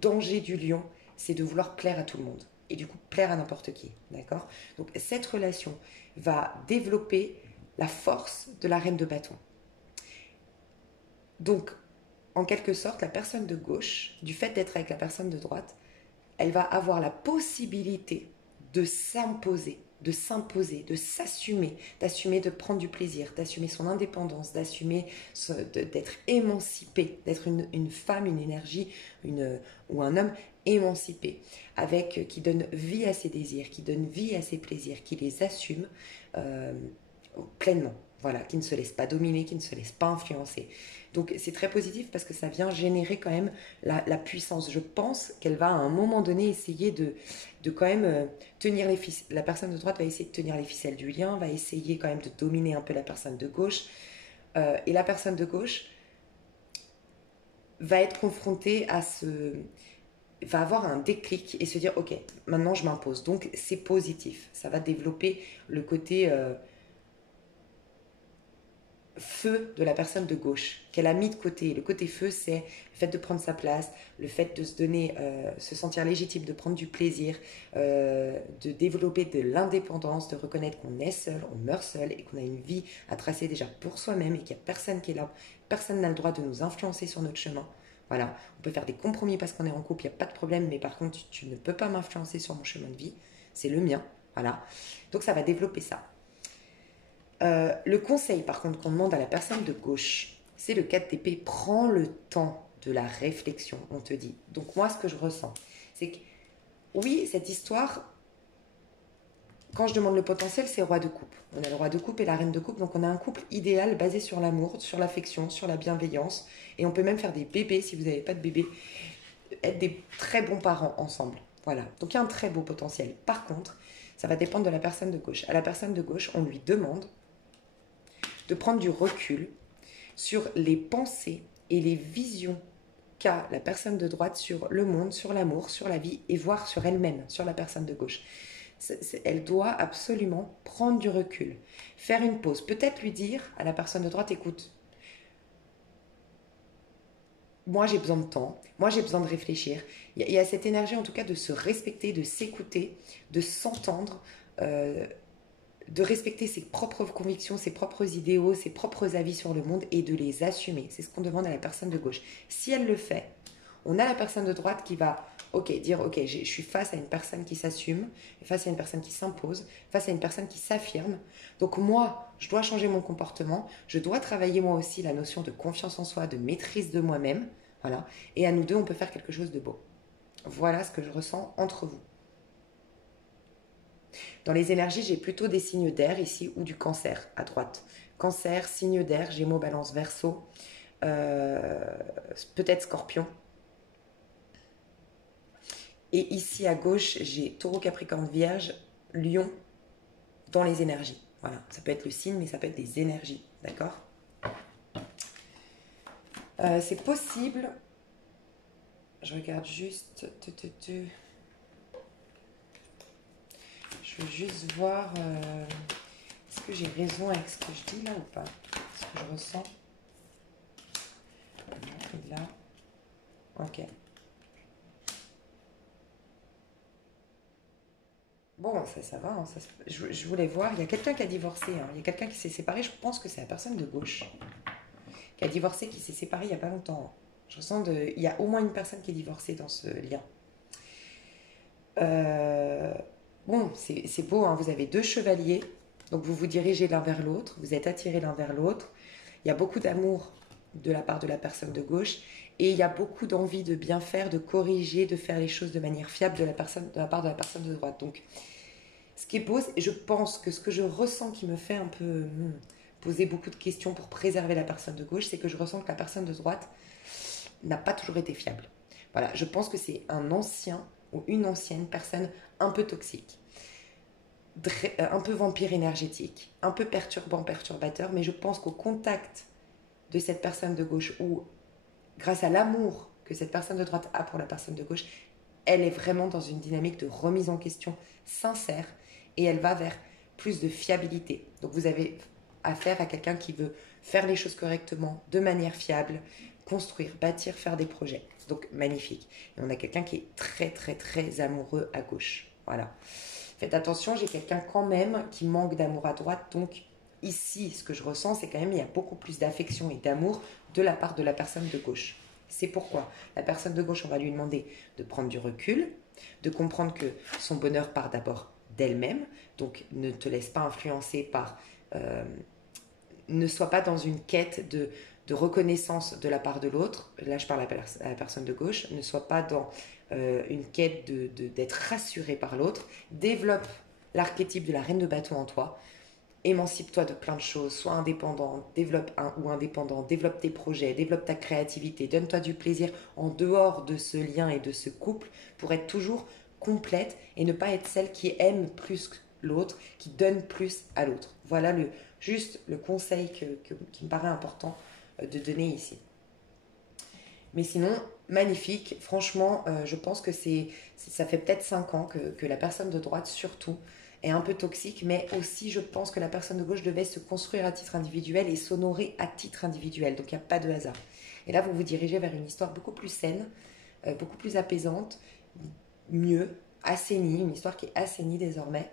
danger du lion, c'est de vouloir plaire à tout le monde. Et du coup, plaire à n'importe qui. D'accord? Donc, cette relation va développer la force de la reine de bâton. Donc, en quelque sorte, la personne de gauche, du fait d'être avec la personne de droite, elle va avoir la possibilité de s'imposer, de s'assumer, d'assumer de prendre du plaisir, d'assumer son indépendance, d'assumer d'être émancipée, d'être une femme, une énergie ou un homme émancipé, qui donne vie à ses désirs, qui donne vie à ses plaisirs, qui les assume euh, pleinement. Voilà, qui ne se laisse pas dominer, qui ne se laisse pas influencer. Donc c'est très positif parce que ça vient générer quand même la puissance. Je pense qu'elle va à un moment donné essayer de quand même tenir les ficelles. La personne de droite va essayer de tenir les ficelles du lien, va essayer quand même de dominer un peu la personne de gauche. Et la personne de gauche va être confrontée à va avoir un déclic et se dire ok, maintenant je m'impose. Donc c'est positif. Ça va développer le côté feu de la personne de gauche, qu'elle a mis de côté. Le côté feu, c'est le fait de prendre sa place, le fait de se donner, se sentir légitime, de prendre du plaisir, de développer de l'indépendance, de reconnaître qu'on est seul, on meurt seul et qu'on a une vie à tracer déjà pour soi-même et qu'il n'y a personne qui est là, personne n'a le droit de nous influencer sur notre chemin. Voilà, on peut faire des compromis parce qu'on est en couple, il n'y a pas de problème, mais par contre, tu ne peux pas m'influencer sur mon chemin de vie, c'est le mien. Voilà, donc ça va développer ça. Le conseil, par contre, qu'on demande à la personne de gauche, c'est le 4 d'épée. Prends le temps de la réflexion, on te dit. Donc moi, ce que je ressens, c'est que oui, cette histoire, quand je demande le potentiel, c'est roi de coupe. On a le roi de coupe et la reine de coupe, donc on a un couple idéal basé sur l'amour, sur l'affection, sur la bienveillance. Et on peut même faire des bébés, si vous n'avez pas de bébé, être des très bons parents ensemble. Voilà, donc il y a un très beau potentiel. Par contre, ça va dépendre de la personne de gauche. À la personne de gauche, on lui demande de prendre du recul sur les pensées et les visions qu'a la personne de droite sur le monde, sur l'amour, sur la vie et voir sur elle-même, sur la personne de gauche. Elle doit absolument prendre du recul, faire une pause, peut-être lui dire à la personne de droite, écoute, moi j'ai besoin de temps, moi j'ai besoin de réfléchir. Il y a cette énergie en tout cas de se respecter, de s'écouter, de s'entendre, de respecter ses propres convictions, ses propres idéaux, ses propres avis sur le monde et de les assumer. C'est ce qu'on demande à la personne de gauche. Si elle le fait, on a la personne de droite qui va dire ok, je suis face à une personne qui s'assume, face à une personne qui s'impose, face à une personne qui s'affirme. Donc moi, je dois changer mon comportement, je dois travailler moi aussi la notion de confiance en soi, de maîtrise de moi-même. Voilà. Et à nous deux, on peut faire quelque chose de beau. Voilà ce que je ressens entre vous. Dans les énergies, j'ai plutôt des signes d'air ici ou du cancer à droite. Cancer, signe d'air, Gémeaux, Balance, Verseau, euh, peut-être Scorpion. Et ici à gauche, j'ai Taureau, Capricorne, Vierge, Lion dans les énergies. Voilà, ça peut être le signe, mais ça peut être des énergies, d'accord? C'est possible. Je regarde juste. Je veux juste voir. Est-ce que j'ai raison avec ce que je dis là ou pas? Ce que je ressens. Et là. Ok. Bon, ça va. Hein, je voulais voir. Il y a quelqu'un qui a divorcé. Hein, il y a quelqu'un qui s'est séparé. Je pense que c'est la personne de gauche qui a divorcé, qui s'est séparé il n'y a pas longtemps. Je ressens il y a au moins une personne qui est divorcée dans ce lien. Euh, bon, c'est beau. Hein, vous avez deux chevaliers. Donc vous vous dirigez l'un vers l'autre, vous êtes attirés l'un vers l'autre. Il y a beaucoup d'amour de la part de la personne de gauche et il y a beaucoup d'envie de bien faire, de corriger, de faire les choses de manière fiable de la part de la personne de droite. Donc ce qui est beau, je pense que ce que je ressens qui me fait un peu poser beaucoup de questions pour préserver la personne de gauche, c'est que je ressens que la personne de droite n'a pas toujours été fiable. Voilà, je pense que c'est un ancien ou une ancienne personne un peu toxique, un peu vampire énergétique, un peu perturbant, perturbateur, mais je pense qu'au contact de cette personne de gauche ou grâce à l'amour que cette personne de droite a pour la personne de gauche, elle est vraiment dans une dynamique de remise en question sincère et elle va vers plus de fiabilité. Donc vous avez affaire à quelqu'un qui veut faire les choses correctement, de manière fiable, construire, bâtir, faire des projets. Donc magnifique. Et on a quelqu'un qui est très très très amoureux à gauche. Voilà. Faites attention, j'ai quelqu'un quand même qui manque d'amour à droite. Donc ici, ce que je ressens, c'est quand même il y a beaucoup plus d'affection et d'amour de la part de la personne de gauche. C'est pourquoi la personne de gauche, on va lui demander de prendre du recul, de comprendre que son bonheur part d'abord d'elle-même. Donc ne te laisse pas influencer par... ne sois pas dans une quête de reconnaissance de la part de l'autre. Là, je parle à la personne de gauche. Ne sois pas dans une quête d'être rassuré par l'autre. Développe l'archétype de la reine de bâton en toi. Émancipe-toi de plein de choses, sois indépendant, développe tes projets, développe ta créativité, donne-toi du plaisir en dehors de ce lien et de ce couple pour être toujours complète et ne pas être celle qui aime plus que l'autre, qui donne plus à l'autre. Voilà juste le conseil qui me paraît important de donner ici. Mais sinon, magnifique, franchement, je pense que ça fait peut-être 5 ans que la personne de droite surtout est un peu toxique, mais aussi je pense que la personne de gauche devait se construire à titre individuel et s'honorer à titre individuel. Donc il n'y a pas de hasard. Et là, vous vous dirigez vers une histoire beaucoup plus saine, beaucoup plus apaisante, mieux, assainie, une histoire qui est assainie désormais.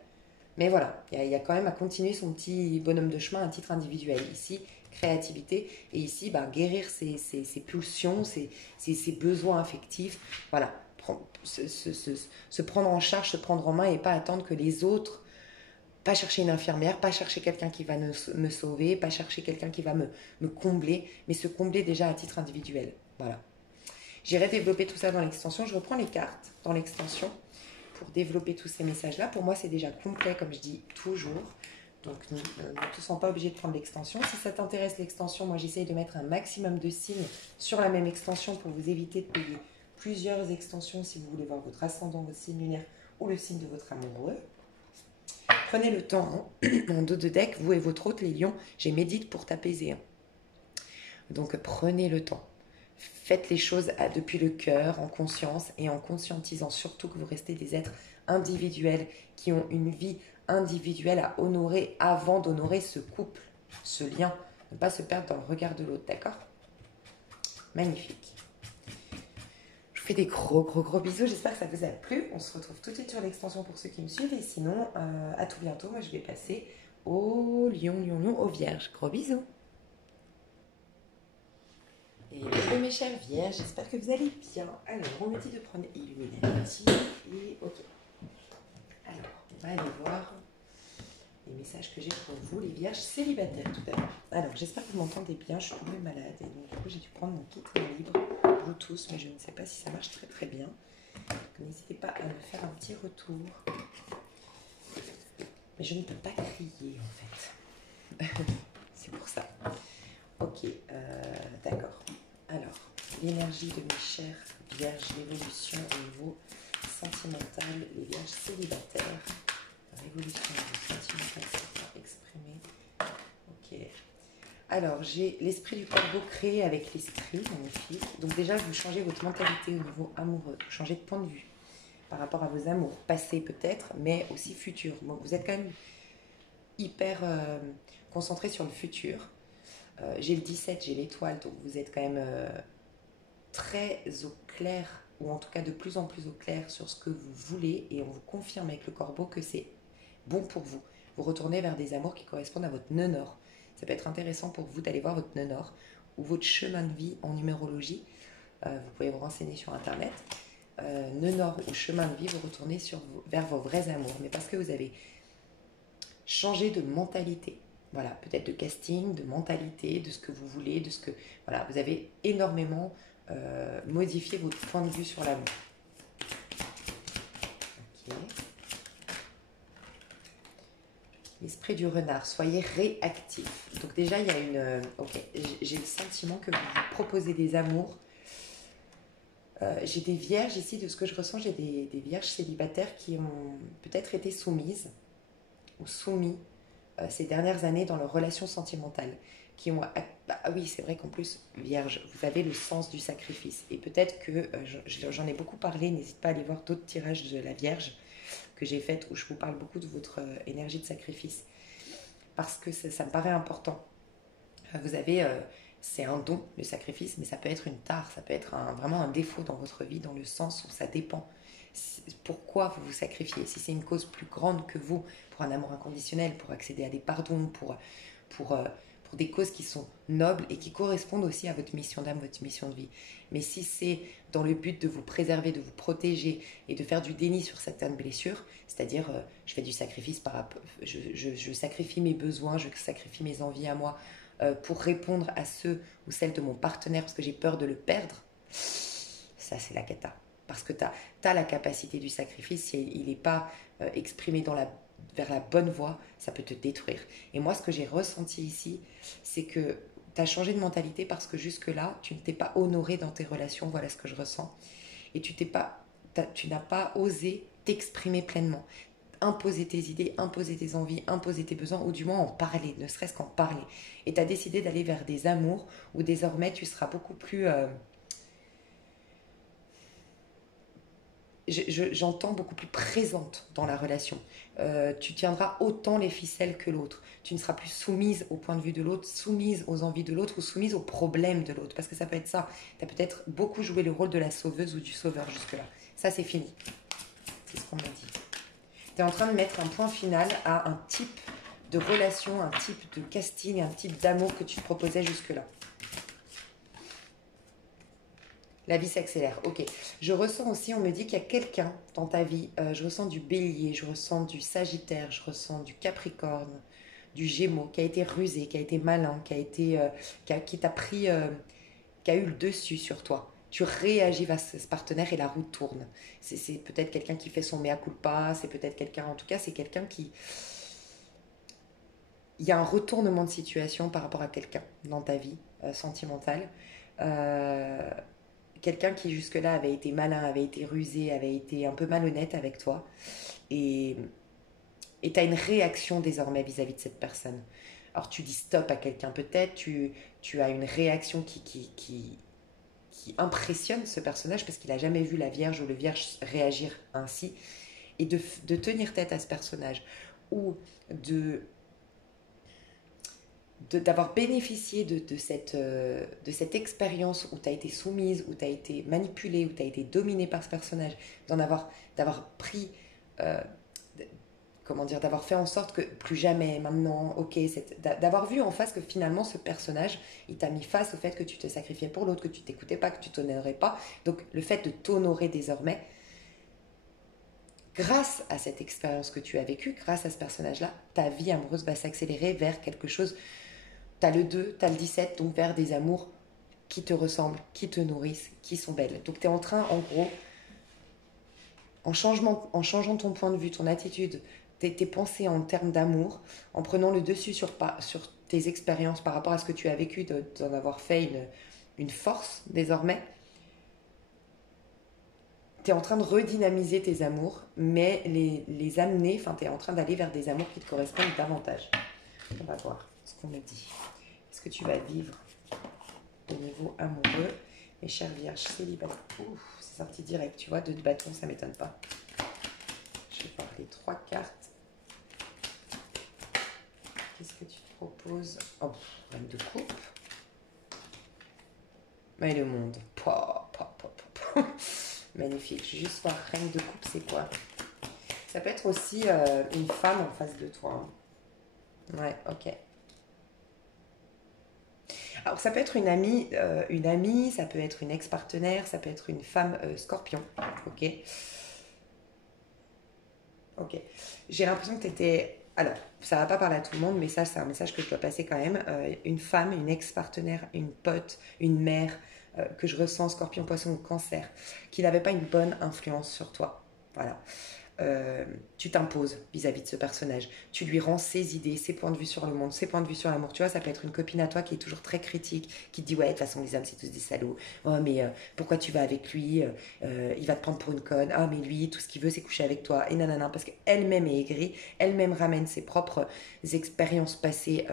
Mais voilà, il y a quand même à continuer son petit bonhomme de chemin à titre individuel. Ici, créativité, et ici, guérir ses pulsions, ses besoins affectifs. Voilà, se prendre en charge, se prendre en main et pas attendre que les autres, pas chercher une infirmière, pas chercher quelqu'un qui va me sauver, pas chercher quelqu'un qui va me combler, mais se combler déjà à titre individuel. Voilà. J'irai développer tout ça dans l'extension. Je reprends les cartes dans l'extension pour développer tous ces messages-là. Pour moi, c'est déjà complet, comme je dis toujours. Donc, ne te sens pas obligé de prendre l'extension. Si ça t'intéresse, l'extension, moi, j'essaye de mettre un maximum de signes sur la même extension pour vous éviter de payer plusieurs extensions si vous voulez voir votre ascendant, votre signe lunaire ou le signe de votre amoureux. Prenez le temps, en dos de deck, vous et votre hôte, les lions, j'ai médite pour t'apaiser. Donc, prenez le temps. Faites les choses depuis le cœur, en conscience et en conscientisant surtout que vous restez des êtres individuels qui ont une vie individuelle à honorer avant d'honorer ce couple, ce lien. Ne pas se perdre dans le regard de l'autre, d'accord? Magnifique. Je vous fais des gros bisous. J'espère que ça vous a plu. On se retrouve tout de suite sur l'extension pour ceux qui me suivent. Et sinon, à tout bientôt. Moi, je vais passer au lion, au vierge. Gros bisous. Et hello mes chères vierges, j'espère que vous allez bien. Alors, on me dit de prendre Illuminati et ok. Alors, on va aller voir les messages que j'ai pour vous, les vierges célibataires tout à l'heure. Alors, j'espère que vous m'entendez bien, je suis tombée malade et donc du coup j'ai dû prendre mon kit libre, Bluetooth, mais je ne sais pas si ça marche très très bien. N'hésitez pas à me faire un petit retour. Mais je ne peux pas crier en fait. C'est pour ça. Ok, d'accord. Alors, l'énergie de mes chères vierges, l'évolution au niveau sentimental, les vierges célibataires, révolution au niveau sentimental, c'est pas exprimé. Ok. Alors, j'ai l'esprit du corbeau créé avec l'esprit, magnifique. Donc déjà, vous changez votre mentalité au niveau amoureux, vous changez de point de vue par rapport à vos amours, passés peut-être, mais aussi futurs. Donc, vous êtes quand même hyper concentré sur le futur. J'ai le 17, j'ai l'étoile, donc vous êtes quand même très au clair, ou en tout cas de plus en plus au clair sur ce que vous voulez, et on vous confirme avec le corbeau que c'est bon pour vous. Vous retournez vers des amours qui correspondent à votre nœud nord. Ça peut être intéressant pour vous d'aller voir votre nœud nord, ou votre chemin de vie en numérologie. Vous pouvez vous renseigner sur internet. Nœud nord ou chemin de vie, vous retournez vers vos vrais amours, mais parce que vous avez changer de mentalité. Voilà, peut-être de casting, de mentalité, de ce que vous voulez, de ce que... Voilà, vous avez énormément modifié votre point de vue sur l'amour. Ok. L'esprit du renard, soyez réactif. Donc déjà, il y a une... ok, j'ai le sentiment que vous vous proposez des amours. J'ai des vierges ici, de ce que je ressens, j'ai des vierges célibataires qui ont peut-être été soumises ou soumis ces dernières années dans leur relation sentimentale. Qui ont... Bah oui, c'est vrai qu'en plus, vierge, vous avez le sens du sacrifice. Et peut-être que, j'en ai beaucoup parlé, n'hésite pas à aller voir d'autres tirages de la vierge que j'ai faites où je vous parle beaucoup de votre énergie de sacrifice. Parce que ça me paraît important. Vous avez... c'est un don, le sacrifice, mais ça peut être une tare, ça peut être vraiment un défaut dans votre vie, dans le sens où ça dépend. Pourquoi vous vous sacrifiez? Si c'est une cause plus grande que vous, pour un amour inconditionnel, pour accéder à des pardons, pour des causes qui sont nobles et qui correspondent aussi à votre mission d'âme, votre mission de vie. Mais si c'est dans le but de vous préserver, de vous protéger et de faire du déni sur certaines blessures, c'est-à-dire je fais du sacrifice je sacrifie mes besoins, je sacrifie mes envies à moi pour répondre à ceux ou celles de mon partenaire parce que j'ai peur de le perdre, ça c'est la cata. Parce que tu as la capacité du sacrifice, si il n'est pas exprimé vers la bonne voie, ça peut te détruire. Et moi, ce que j'ai ressenti ici, c'est que tu as changé de mentalité parce que jusque-là, tu ne t'es pas honoré dans tes relations, voilà ce que je ressens. Et tu n'as pas osé t'exprimer pleinement. Imposer tes idées, imposer tes envies, imposer tes besoins, ou du moins en parler, ne serait-ce qu'en parler. Et tu as décidé d'aller vers des amours où désormais tu seras beaucoup plus... j'entends beaucoup plus présente dans la relation. Tu tiendras autant les ficelles que l'autre. Tu ne seras plus soumise au point de vue de l'autre, soumise aux envies de l'autre ou soumise aux problèmes de l'autre. Parce que ça peut être ça. Tu as peut-être beaucoup joué le rôle de la sauveuse ou du sauveur jusque-là. Ça, c'est fini. C'est ce qu'on m'a dit. Tu es en train de mettre un point final à un type de relation, un type de casting, un type d'amour que tu te proposais jusque-là. La vie s'accélère, ok. Je ressens aussi, on me dit qu'il y a quelqu'un dans ta vie, je ressens du bélier, je ressens du sagittaire, je ressens du capricorne, du gémeaux, qui a été rusé, qui a été malin, qui t'a pris, qui a eu le dessus sur toi. Tu réagis à ce partenaire et la roue tourne. C'est peut-être quelqu'un qui fait son mea culpa, c'est peut-être quelqu'un, en tout cas c'est quelqu'un qui... Il y a un retournement de situation par rapport à quelqu'un dans ta vie sentimentale. Quelqu'un qui jusque-là avait été malin, avait été rusé, avait été un peu malhonnête avec toi. Et tu as une réaction désormais vis-à-vis de cette personne. Alors tu dis stop à quelqu'un peut-être, tu as une réaction qui impressionne ce personnage parce qu'il n'a jamais vu la Vierge ou le Vierge réagir ainsi. Et de tenir tête à ce personnage ou d'avoir bénéficié de cette expérience où tu as été soumise, où tu as été manipulée, où tu as été dominée par ce personnage, d'avoir pris, comment dire, d'avoir fait en sorte que plus jamais, maintenant, ok, d'avoir vu en face que finalement ce personnage, il t'a mis face au fait que tu te sacrifiais pour l'autre, que tu t'écoutais pas, que tu t'honorais pas. Donc le fait de t'honorer désormais, grâce à cette expérience que tu as vécue, grâce à ce personnage-là, ta vie amoureuse va s'accélérer vers quelque chose. T'as le 2, t'as le 17, donc vers des amours qui te ressemblent, qui te nourrissent, qui sont belles. Donc t'es en train, en gros, en changeant ton point de vue, ton attitude, tes pensées en termes d'amour, en prenant le dessus sur tes expériences par rapport à ce que tu as vécu, d'en avoir fait une force désormais, tu es en train de redynamiser tes amours, mais les amener, enfin, tu es en train d'aller vers des amours qui te correspondent davantage. On va voir ce qu'on me dit. Est-ce que tu vas vivre au niveau amoureux? Mes chères vierges célibataires. Ouf, c'est sorti direct, tu vois, 2 de bâton, ça m'étonne pas. Je vais voir les 3 cartes. Qu'est-ce que tu te proposes? Oh, reine de coupe. Mais le monde. Magnifique. Je vais juste voir reine de coupe, c'est quoi? Ça peut être aussi une femme en face de toi. Hein. Ouais, ok. Alors ça peut être une amie, ça peut être une ex-partenaire, ça peut être une femme scorpion. Ok. Ok. J'ai l'impression que tu étais Alors, ça va pas parler à tout le monde, mais ça, c'est un message que je dois passer quand même. Une femme, une ex-partenaire, une pote, une mère que je ressens, scorpion, poisson ou cancer, qui n'avait pas une bonne influence sur toi. Voilà. Tu t'imposes vis-à-vis de ce personnage. Tu lui rends ses idées, ses points de vue sur le monde, ses points de vue sur l'amour. Tu vois, ça peut être une copine à toi qui est toujours très critique, qui te dit ouais, de toute façon les hommes c'est tous des salauds. Oh mais pourquoi tu vas avec lui? Il va te prendre pour une conne. Ah mais lui, tout ce qu'il veut c'est coucher avec toi. Et nanana, parce qu'elle-même est aigrie, elle-même ramène ses propres expériences passées,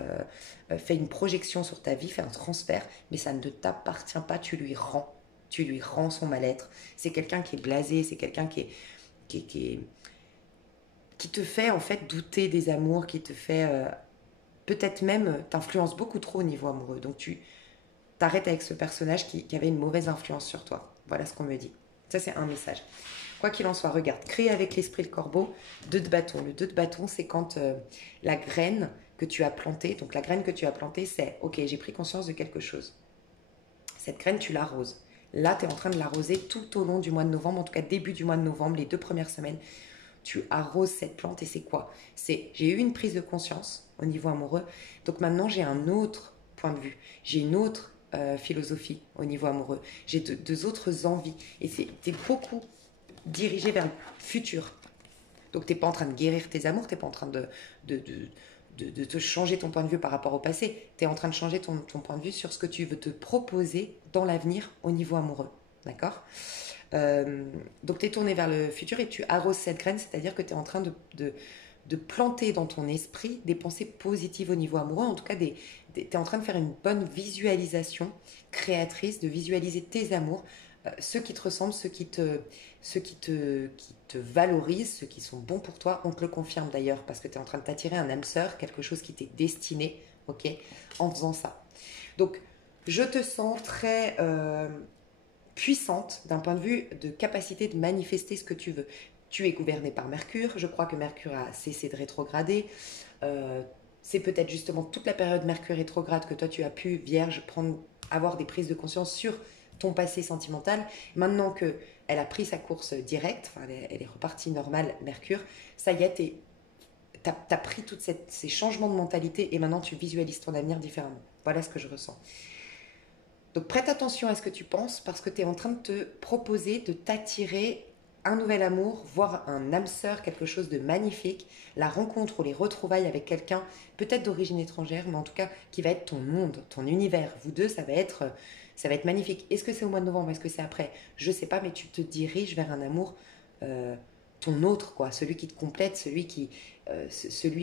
fait une projection sur ta vie, fait un transfert, mais ça ne t'appartient pas. Tu lui rends. Tu lui rends son mal-être. C'est quelqu'un qui est blasé, c'est quelqu'un qui te fait en fait douter des amours, qui te fait peut-être même t'influence beaucoup trop au niveau amoureux. Donc tu t'arrêtes avec ce personnage qui avait une mauvaise influence sur toi. Voilà ce qu'on me dit. Ça c'est un message. Quoi qu'il en soit, regarde, créer avec l'esprit le corbeau, 2 de bâton. Le 2 de bâton, c'est quand la graine que tu as plantée, donc la graine que tu as plantée, c'est ok, j'ai pris conscience de quelque chose. Cette graine, tu l'arroses. Là, tu es en train de l'arroser tout au long du mois de novembre, en tout cas début du mois de novembre, les 2 premières semaines. Tu arroses cette plante et c'est quoi? C'est j'ai eu une prise de conscience au niveau amoureux, donc maintenant j'ai un autre point de vue, j'ai une autre philosophie au niveau amoureux, j'ai deux autres envies et t'es beaucoup dirigé vers le futur. Donc t'es pas en train de guérir tes amours, t'es pas en train de, de, de te changer ton point de vue par rapport au passé, tu es en train de changer ton point de vue sur ce que tu veux te proposer dans l'avenir au niveau amoureux. D'accord? Donc tu es tourné vers le futur et tu arroses cette graine, c'est-à-dire que tu es en train de planter dans ton esprit des pensées positives au niveau amoureux, en tout cas tu es en train de faire une bonne visualisation créatrice, de visualiser tes amours, ceux qui te ressemblent, qui te valorisent, ceux qui sont bons pour toi. On te le confirme d'ailleurs parce que tu es en train de t'attirer un âme sœur, quelque chose qui t'est destiné, ok, en faisant ça. Donc je te sens très puissante d'un point de vue de capacité de manifester ce que tu veux. Tu es gouverné par Mercure, je crois que Mercure a cessé de rétrograder. C'est peut-être justement toute la période Mercure rétrograde que toi tu as pu, Vierge, avoir des prises de conscience sur ton passé sentimental. Maintenant que elle a pris sa course directe, enfin elle est repartie normale, Mercure, ça y est, t'as pris tous ces changements de mentalité et maintenant tu visualises ton avenir différemment. Voilà ce que je ressens. Donc prête attention à ce que tu penses parce que tu es en train de te proposer de t'attirer un nouvel amour, voire un âme sœur, quelque chose de magnifique, la rencontre ou les retrouvailles avec quelqu'un, peut-être d'origine étrangère, mais en tout cas qui va être ton monde, ton univers. Vous deux, ça va être magnifique. Est-ce que c'est au mois de novembre, est-ce que c'est après? Je sais pas, mais tu te diriges vers un amour, ton autre, quoi, celui qui te complète, celui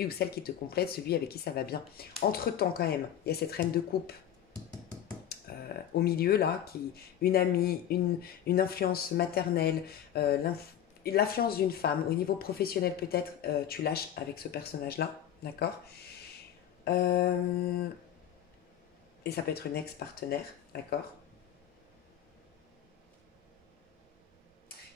ou celle qui te complète, celui avec qui ça va bien. Entre-temps, quand même, il y a cette reine de coupe au milieu là, une amie, une influence maternelle, l'influence d'une femme, au niveau professionnel peut-être, tu lâches avec ce personnage-là, d'accord? euh, Et ça peut être une ex-partenaire, d'accord?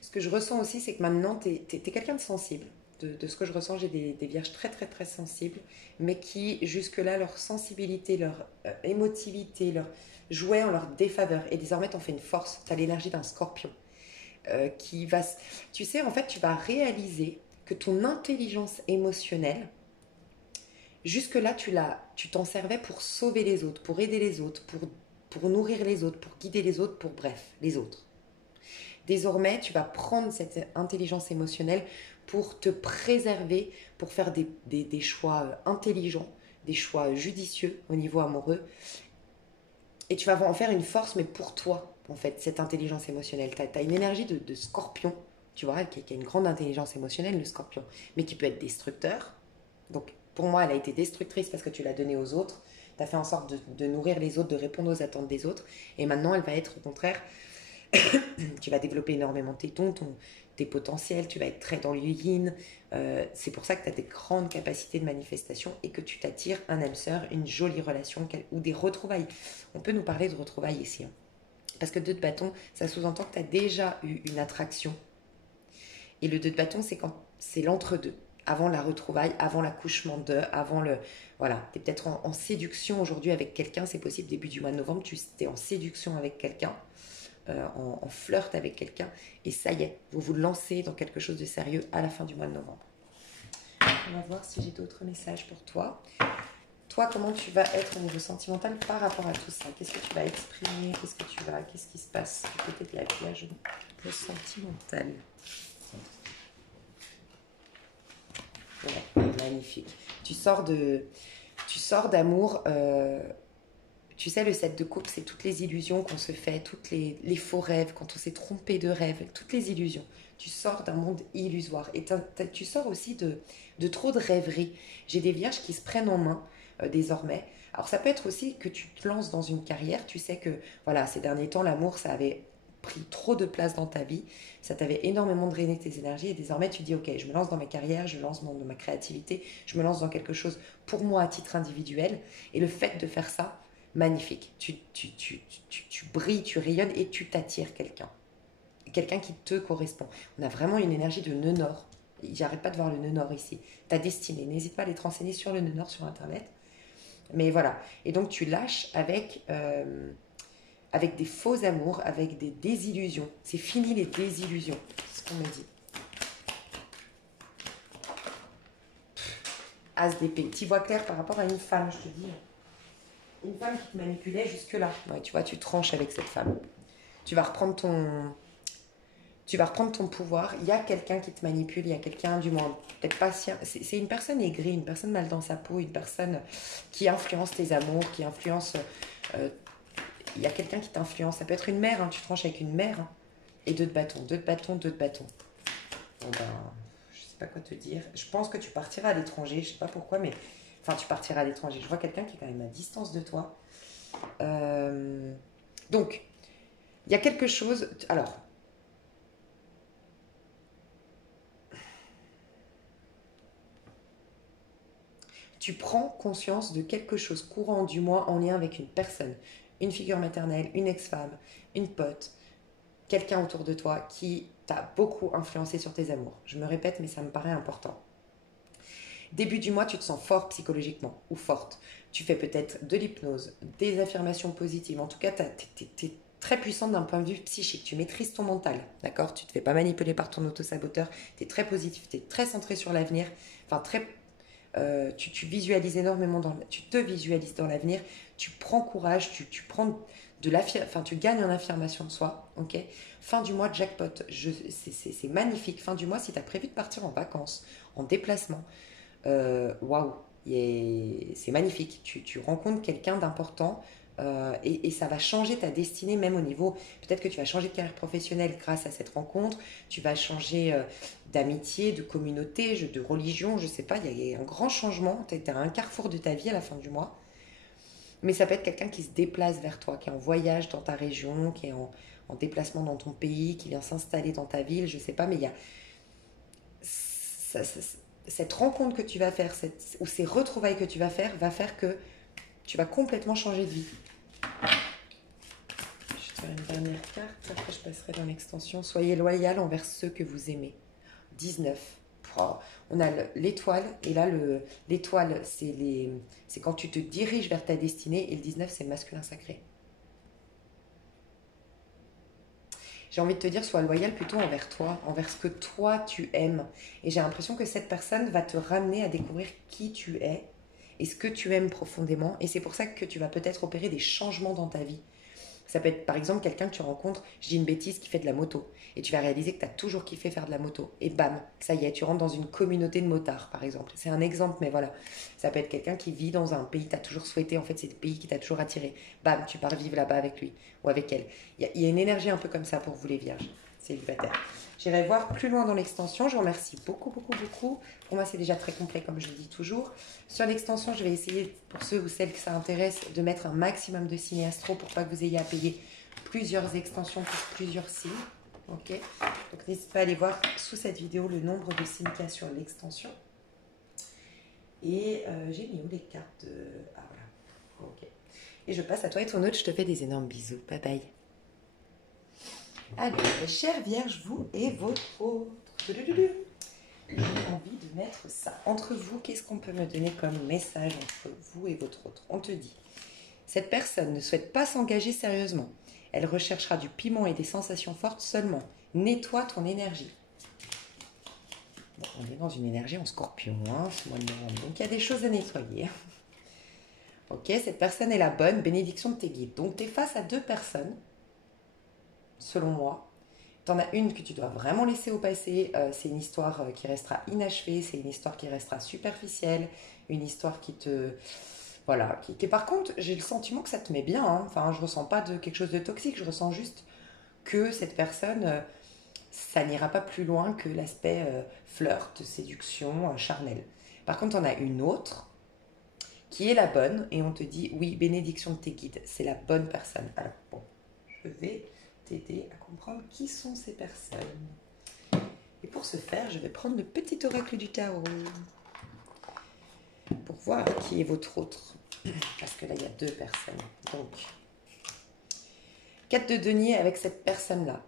Ce que je ressens aussi, c'est que maintenant, tu es quelqu'un de sensible. De ce que je ressens, j'ai des vierges très très très sensibles, mais qui jusque-là, leur sensibilité, leur émotivité, leur jouaient en leur défaveur. Et désormais, t'en fais une force. Tu as l'énergie d'un scorpion qui va... Tu sais, en fait, tu vas réaliser que ton intelligence émotionnelle, jusque-là, tu t'en servais pour sauver les autres, pour aider les autres, pour nourrir les autres, pour guider les autres, pour bref, les autres. Désormais, tu vas prendre cette intelligence émotionnelle pour te préserver, pour faire des choix intelligents, des choix judicieux au niveau amoureux. Et tu vas en faire une force, mais pour toi, en fait, cette intelligence émotionnelle. Tu as une énergie de scorpion, tu vois, qui a une grande intelligence émotionnelle, le scorpion, mais qui peut être destructeur. Donc, pour moi, elle a été destructrice parce que tu l'as donnée aux autres. Tu as fait en sorte de nourrir les autres, de répondre aux attentes des autres. Et maintenant, elle va être au contraire, tu vas développer énormément tes dons, tes potentiels, tu vas être très dans le yin. C'est pour ça que tu as des grandes capacités de manifestation et que tu t'attires un âme sœur, une jolie relation ou des retrouvailles. On peut nous parler de retrouvailles ici. Hein. Parce que 2 de bâton, ça sous-entend que tu as déjà eu une attraction. Et le 2 de bâton, c'est l'entre-deux. Avant la retrouvaille, avant l'accouchement avant le... Voilà, tu es peut-être en séduction aujourd'hui avec quelqu'un, c'est possible, début du mois de novembre, tu es en séduction avec quelqu'un. En flirt avec quelqu'un et ça y est, vous vous lancez dans quelque chose de sérieux à la fin du mois de novembre. On va voir si j'ai d'autres messages pour toi. Toi, comment tu vas être au niveau sentimental par rapport à tout ça? Qu'est-ce que tu vas exprimer? Qu'est-ce qui se passe du côté de la Vierge au sentimental? Ouais, magnifique. Tu sors d'amour. Tu sais, le 7 de coupe, c'est toutes les illusions qu'on se fait, toutes les faux rêves, quand on s'est trompé de rêve, toutes les illusions. Tu sors d'un monde illusoire. Et tu sors aussi de trop de rêveries. J'ai des vierges qui se prennent en main désormais. Alors ça peut être aussi que tu te lances dans une carrière. Tu sais que voilà, ces derniers temps, l'amour, ça avait pris trop de place dans ta vie. Ça t'avait énormément drainé tes énergies. Et désormais, tu dis, ok, je me lance dans ma carrière, je me lance dans ma créativité, je me lance dans quelque chose pour moi à titre individuel. Et le fait de faire ça, magnifique. Tu brilles, tu rayonnes et tu t'attires quelqu'un. Quelqu'un qui te correspond. On a vraiment une énergie de nœud nord. J'arrête pas de voir le nœud nord ici. Ta destinée. N'hésite pas à aller te renseigner sur le nœud nord sur Internet. Mais voilà. Et donc tu lâches avec des faux amours, avec des désillusions. C'est fini les désillusions. C'est ce qu'on me dit. As d'épée. Tu vois clair par rapport à une femme, je te dis. Une femme qui te manipulait jusque-là. Ouais, tu vois, tu tranches avec cette femme. Tu vas reprendre ton pouvoir. Il y a quelqu'un qui te manipule, il y a quelqu'un, du moins, peut-être pas si... C'est une personne aigrie, une personne mal dans sa peau, une personne qui influence tes amours, qui influence... il y a quelqu'un qui t'influence. Ça peut être une mère, hein, tu tranches avec une mère. Hein, et deux de bâton. Bon ben, je sais pas quoi te dire. Je pense que tu partiras à l'étranger, je sais pas pourquoi, mais... Enfin, tu partiras à l'étranger. Je vois quelqu'un qui est quand même à distance de toi. Donc, il y a quelque chose... Alors... Tu prends conscience de quelque chose courant du mois en lien avec une personne, une figure maternelle, une ex-femme, une pote, quelqu'un autour de toi qui t'a beaucoup influencé sur tes amours. Je me répète, mais ça me paraît important. Début du mois, tu te sens fort psychologiquement ou forte. Tu fais peut-être de l'hypnose, des affirmations positives. En tout cas, tu es très puissante d'un point de vue psychique. Tu maîtrises ton mental, d'accord? Tu ne te fais pas manipuler par ton autosaboteur. Tu es très positif, tu es très centré sur l'avenir. Enfin, tu visualises énormément, tu te visualises dans l'avenir, tu prends courage, tu prends tu gagnes en affirmation de soi, ok. Fin du mois, jackpot, c'est magnifique. Fin du mois, si tu as prévu de partir en vacances, en déplacement, waouh, c'est magnifique. Tu rencontres quelqu'un d'important et ça va changer ta destinée, même au niveau. Peut-être que tu vas changer de carrière professionnelle grâce à cette rencontre. Tu vas changer d'amitié, de communauté, de religion, je sais pas. Il y a un grand changement. Tu es à un carrefour de ta vie à la fin du mois. Mais ça peut être quelqu'un qui se déplace vers toi, qui est en voyage dans ta région, qui est en déplacement dans ton pays, qui vient s'installer dans ta ville, je sais pas. Mais il y a cette rencontre que tu vas faire, ou ces retrouvailles que tu vas faire que tu vas complètement changer de vie. Je vais te faire une dernière carte, après je passerai dans l'extension. Soyez loyal envers ceux que vous aimez. 19. Oh, on a l'étoile, et là l'étoile, c'est quand tu te diriges vers ta destinée, et le 19, c'est le masculin sacré. J'ai envie de te dire, sois loyal plutôt envers toi, envers ce que toi tu aimes. Et j'ai l'impression que cette personne va te ramener à découvrir qui tu es et ce que tu aimes profondément. Et c'est pour ça que tu vas peut-être opérer des changements dans ta vie. Ça peut être par exemple quelqu'un que tu rencontres, je dis une bêtise, qui fait de la moto. Et tu vas réaliser que tu as toujours kiffé faire de la moto. Et bam, ça y est, tu rentres dans une communauté de motards, par exemple. C'est un exemple, mais voilà. Ça peut être quelqu'un qui vit dans un pays que tu as toujours souhaité. En fait, c'est le pays qui t'a toujours attiré. Bam, tu pars vivre là-bas avec lui ou avec elle. Il y a une énergie un peu comme ça pour vous les vierges célibataires. J'irai voir plus loin dans l'extension. Je vous remercie beaucoup, beaucoup, beaucoup. Pour moi, c'est déjà très complet, comme je le dis toujours. Sur l'extension, je vais essayer, pour ceux ou celles que ça intéresse, de mettre un maximum de signes astro pour pas que vous ayez à payer plusieurs extensions pour plusieurs signes. Ok. Donc, n'hésitez pas à aller voir sous cette vidéo le nombre de signes qu'il y a sur l'extension. Et j'ai mis où les cartes de... Ah, voilà. Ok. Et je passe à toi et ton autre. Je te fais des énormes bisous. Bye bye. Allez, chère Vierge, vous et votre autre. J'ai envie de mettre ça. Entre vous, qu'est-ce qu'on peut me donner comme message entre vous et votre autre? On te dit, cette personne ne souhaite pas s'engager sérieusement. Elle recherchera du piment et des sensations fortes seulement. Nettoie ton énergie. Bon, on est dans une énergie en scorpion, hein, ce mois de novembre. Donc, il y a des choses à nettoyer. Ok, cette personne est la bonne. Bénédiction de tes guides. Donc, tu es face à deux personnes, selon moi. Tu en as une que tu dois vraiment laisser au passé. C'est une histoire qui restera inachevée. C'est une histoire qui restera superficielle. Une histoire qui te... Voilà. Par contre, j'ai le sentiment que ça te met bien. Hein. Enfin, je ressens pas de quelque chose de toxique. Je ressens juste que cette personne, ça n'ira pas plus loin que l'aspect flirt, séduction, charnel. Par contre, on a une autre qui est la bonne et on te dit oui, bénédiction de tes guides, c'est la bonne personne. Alors bon, je vais t'aider à comprendre qui sont ces personnes. Et pour ce faire, je vais prendre le petit oracle du tarot pour voir qui est votre autre. Parce que là, il y a deux personnes. Donc, 4 de denier avec cette personne-là.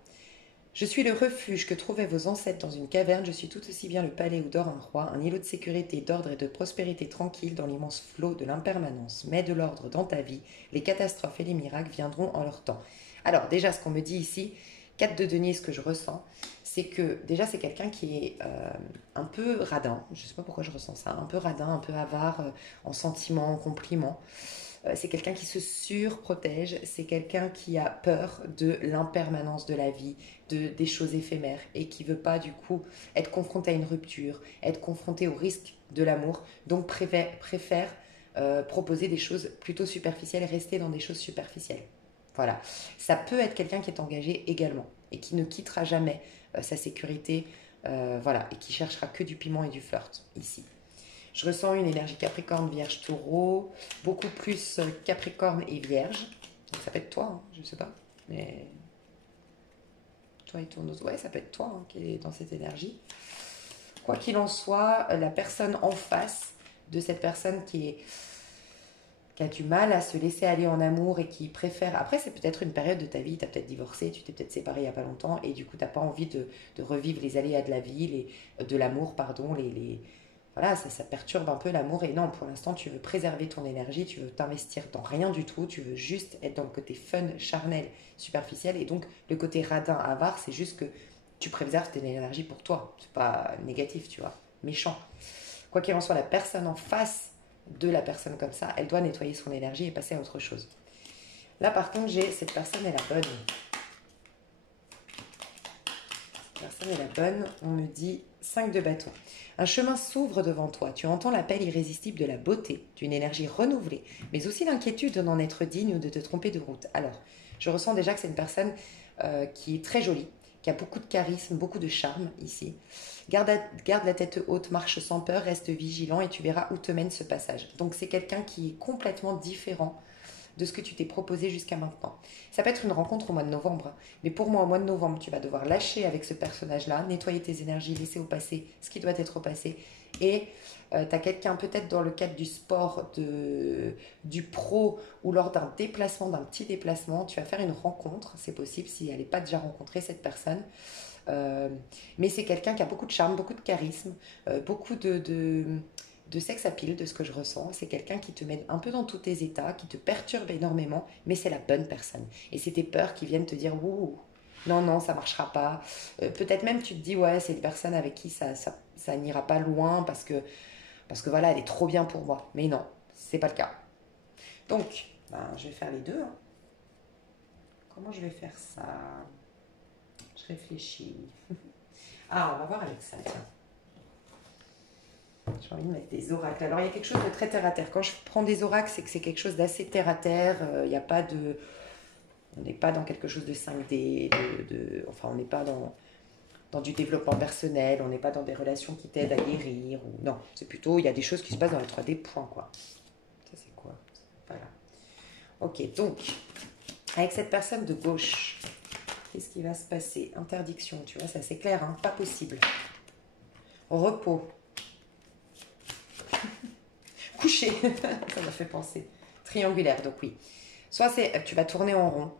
Je suis le refuge que trouvaient vos ancêtres dans une caverne. Je suis tout aussi bien le palais où dort un roi, un îlot de sécurité, d'ordre et de prospérité tranquille dans l'immense flot de l'impermanence. Mets de l'ordre dans ta vie. Les catastrophes et les miracles viendront en leur temps. Alors déjà, ce qu'on me dit ici, 4 de denier, ce que je ressens, c'est que déjà c'est quelqu'un qui est un peu radin. Je ne sais pas pourquoi je ressens ça. Un peu radin, un peu avare en sentiments, en compliments. C'est quelqu'un qui se surprotège, c'est quelqu'un qui a peur de l'impermanence de la vie, des choses éphémères et qui veut pas du coup être confronté à une rupture, être confronté au risque de l'amour, donc préfère proposer des choses plutôt superficielles et rester dans des choses superficielles. Voilà. Ça peut être quelqu'un qui est engagé également et qui ne quittera jamais sa sécurité, voilà, et qui cherchera que du piment et du flirt ici. Je ressens une énergie Capricorne, Vierge, Taureau, beaucoup plus Capricorne et Vierge. Donc ça peut être toi, hein, je ne sais pas. Mais toi et ton autre, ouais, ça peut être toi hein, qui est dans cette énergie. Quoi qu'il en soit, la personne en face de cette personne qui a du mal à se laisser aller en amour et qui préfère... Après, c'est peut-être une période de ta vie, tu as peut-être divorcé, tu t'es peut-être séparé il n'y a pas longtemps et du coup, tu n'as pas envie de revivre les aléas de la vie, de l'amour, pardon, voilà, ça perturbe un peu l'amour. Et non, pour l'instant, tu veux préserver ton énergie, tu veux t'investir dans rien du tout, tu veux juste être dans le côté fun, charnel, superficiel. Et donc, le côté radin, avare, c'est juste que tu préserves ton énergie pour toi. C'est pas négatif, tu vois, méchant. Quoi qu'il en soit, la personne en face de la personne comme ça, elle doit nettoyer son énergie et passer à autre chose. Là, par contre, j'ai cette personne est la bonne. Cette personne est la bonne. On me dit 5 de bâton. Un chemin s'ouvre devant toi. Tu entends l'appel irrésistible de la beauté, d'une énergie renouvelée, mais aussi l'inquiétude de n'en être digne ou de te tromper de route. Alors, je ressens déjà que c'est une personne qui est très jolie, qui a beaucoup de charisme, beaucoup de charme ici. Garde la tête haute, marche sans peur, reste vigilant et tu verras où te mène ce passage. Donc c'est quelqu'un qui est complètement différent de ce que tu t'es proposé jusqu'à maintenant. Ça peut être une rencontre au mois de novembre, mais pour moi, au mois de novembre, tu vas devoir lâcher avec ce personnage-là, nettoyer tes énergies, laisser au passé ce qui doit être au passé. Et tu as quelqu'un, peut-être dans le cadre du sport, du pro, ou lors d'un déplacement, d'un petit déplacement, tu vas faire une rencontre, c'est possible si elle n'est pas déjà rencontrée, cette personne. Mais c'est quelqu'un qui a beaucoup de charme, beaucoup de charisme, beaucoup de sex appeal, de ce que je ressens. C'est quelqu'un qui te met un peu dans tous tes états, qui te perturbe énormément, mais c'est la bonne personne. Et c'est tes peurs qui viennent te dire « Ouh, non, non, ça marchera pas ». Peut-être même tu te dis « Ouais, c'est une personne avec qui ça n'ira pas loin parce que voilà, elle est trop bien pour moi ». Mais non, c'est pas le cas. Donc, ben, je vais faire les deux. Hein. Comment je vais faire ça? Je réfléchis. Ah, on va voir avec ça, tiens. J'ai envie de mettre des oracles. Alors, il y a quelque chose de très terre-à-terre. Quand je prends des oracles, c'est que c'est quelque chose d'assez terre-à-terre. Il n'y a pas de... On n'est pas dans quelque chose de 5D. Enfin, on n'est pas dans du développement personnel. On n'est pas dans des relations qui t'aident à guérir. Non, c'est plutôt... Il y a des choses qui se passent dans le 3D, point, quoi. Ça, c'est quoi? Voilà. Ok, donc, avec cette personne de gauche, qu'est-ce qui va se passer? Interdiction, tu vois, ça c'est clair, hein? Pas possible. Repos. Coucher, ça m'a fait penser. Triangulaire, donc oui. Soit tu vas tourner en rond.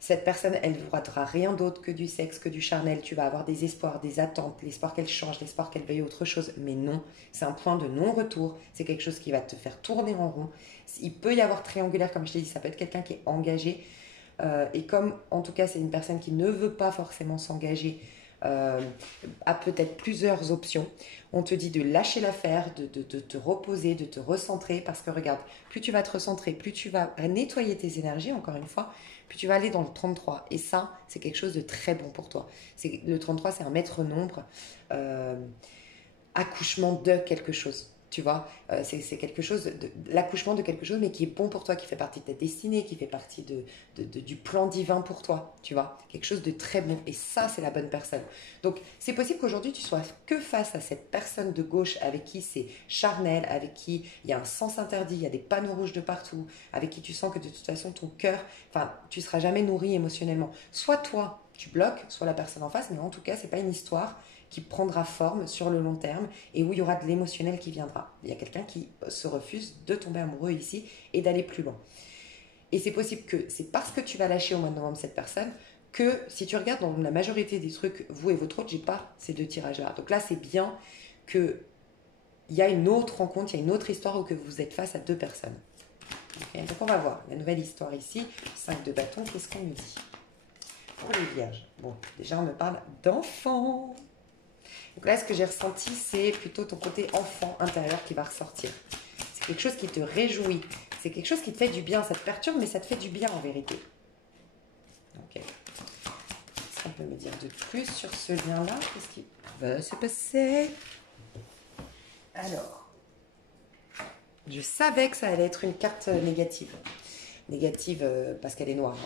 Cette personne, elle ne voudra rien d'autre que du sexe, que du charnel. Tu vas avoir des espoirs, des attentes, l'espoir qu'elle change, l'espoir qu'elle veuille autre chose. Mais non, c'est un point de non-retour. C'est quelque chose qui va te faire tourner en rond. Il peut y avoir triangulaire, comme je t'ai dit, ça peut être quelqu'un qui est engagé. Et comme, en tout cas, c'est une personne qui ne veut pas forcément s'engager, a peut-être plusieurs options. On te dit de lâcher l'affaire, de te reposer, de te recentrer, parce que regarde, plus tu vas te recentrer, plus tu vas nettoyer tes énergies, encore une fois, plus tu vas aller dans le 33. Et ça, c'est quelque chose de très bon pour toi. Le 33, c'est un maître nombre, euh, accouchement de quelque chose. Tu vois, c'est quelque chose, l'accouchement de quelque chose, mais qui est bon pour toi, qui fait partie de ta destinée, qui fait partie du plan divin pour toi, tu vois, quelque chose de très bon. Et ça, c'est la bonne personne. Donc, c'est possible qu'aujourd'hui, tu sois que face à cette personne de gauche avec qui c'est charnel, avec qui il y a un sens interdit, il y a des panneaux rouges de partout, avec qui tu sens que de toute façon, ton cœur, enfin, tu seras jamais nourri émotionnellement. Soit toi, tu bloques, soit la personne en face, mais en tout cas, c'est pas une histoire qui prendra forme sur le long terme et où il y aura de l'émotionnel qui viendra. Il y a quelqu'un qui se refuse de tomber amoureux ici et d'aller plus loin. Et c'est possible que c'est parce que tu vas lâcher au mois de novembre cette personne que si tu regardes dans la majorité des trucs, vous et votre autre, j'ai pas ces deux tirages-là. Donc là, c'est bien qu'il y a une autre rencontre, il y a une autre histoire où que vous êtes face à deux personnes. Okay, donc on va voir la nouvelle histoire ici. 5 de bâton, qu'est-ce qu'on nous dit pour les vierges? Bon, déjà on me parle d'enfants. Donc là, ce que j'ai ressenti, c'est plutôt ton côté enfant intérieur qui va ressortir. C'est quelque chose qui te réjouit. C'est quelque chose qui te fait du bien. Ça te perturbe, mais ça te fait du bien en vérité. Ok. Est-ce qu'on peut me dire de plus sur ce lien-là? Qu'est-ce qui va se passer? Alors, je savais que ça allait être une carte négative. Négative parce qu'elle est noire.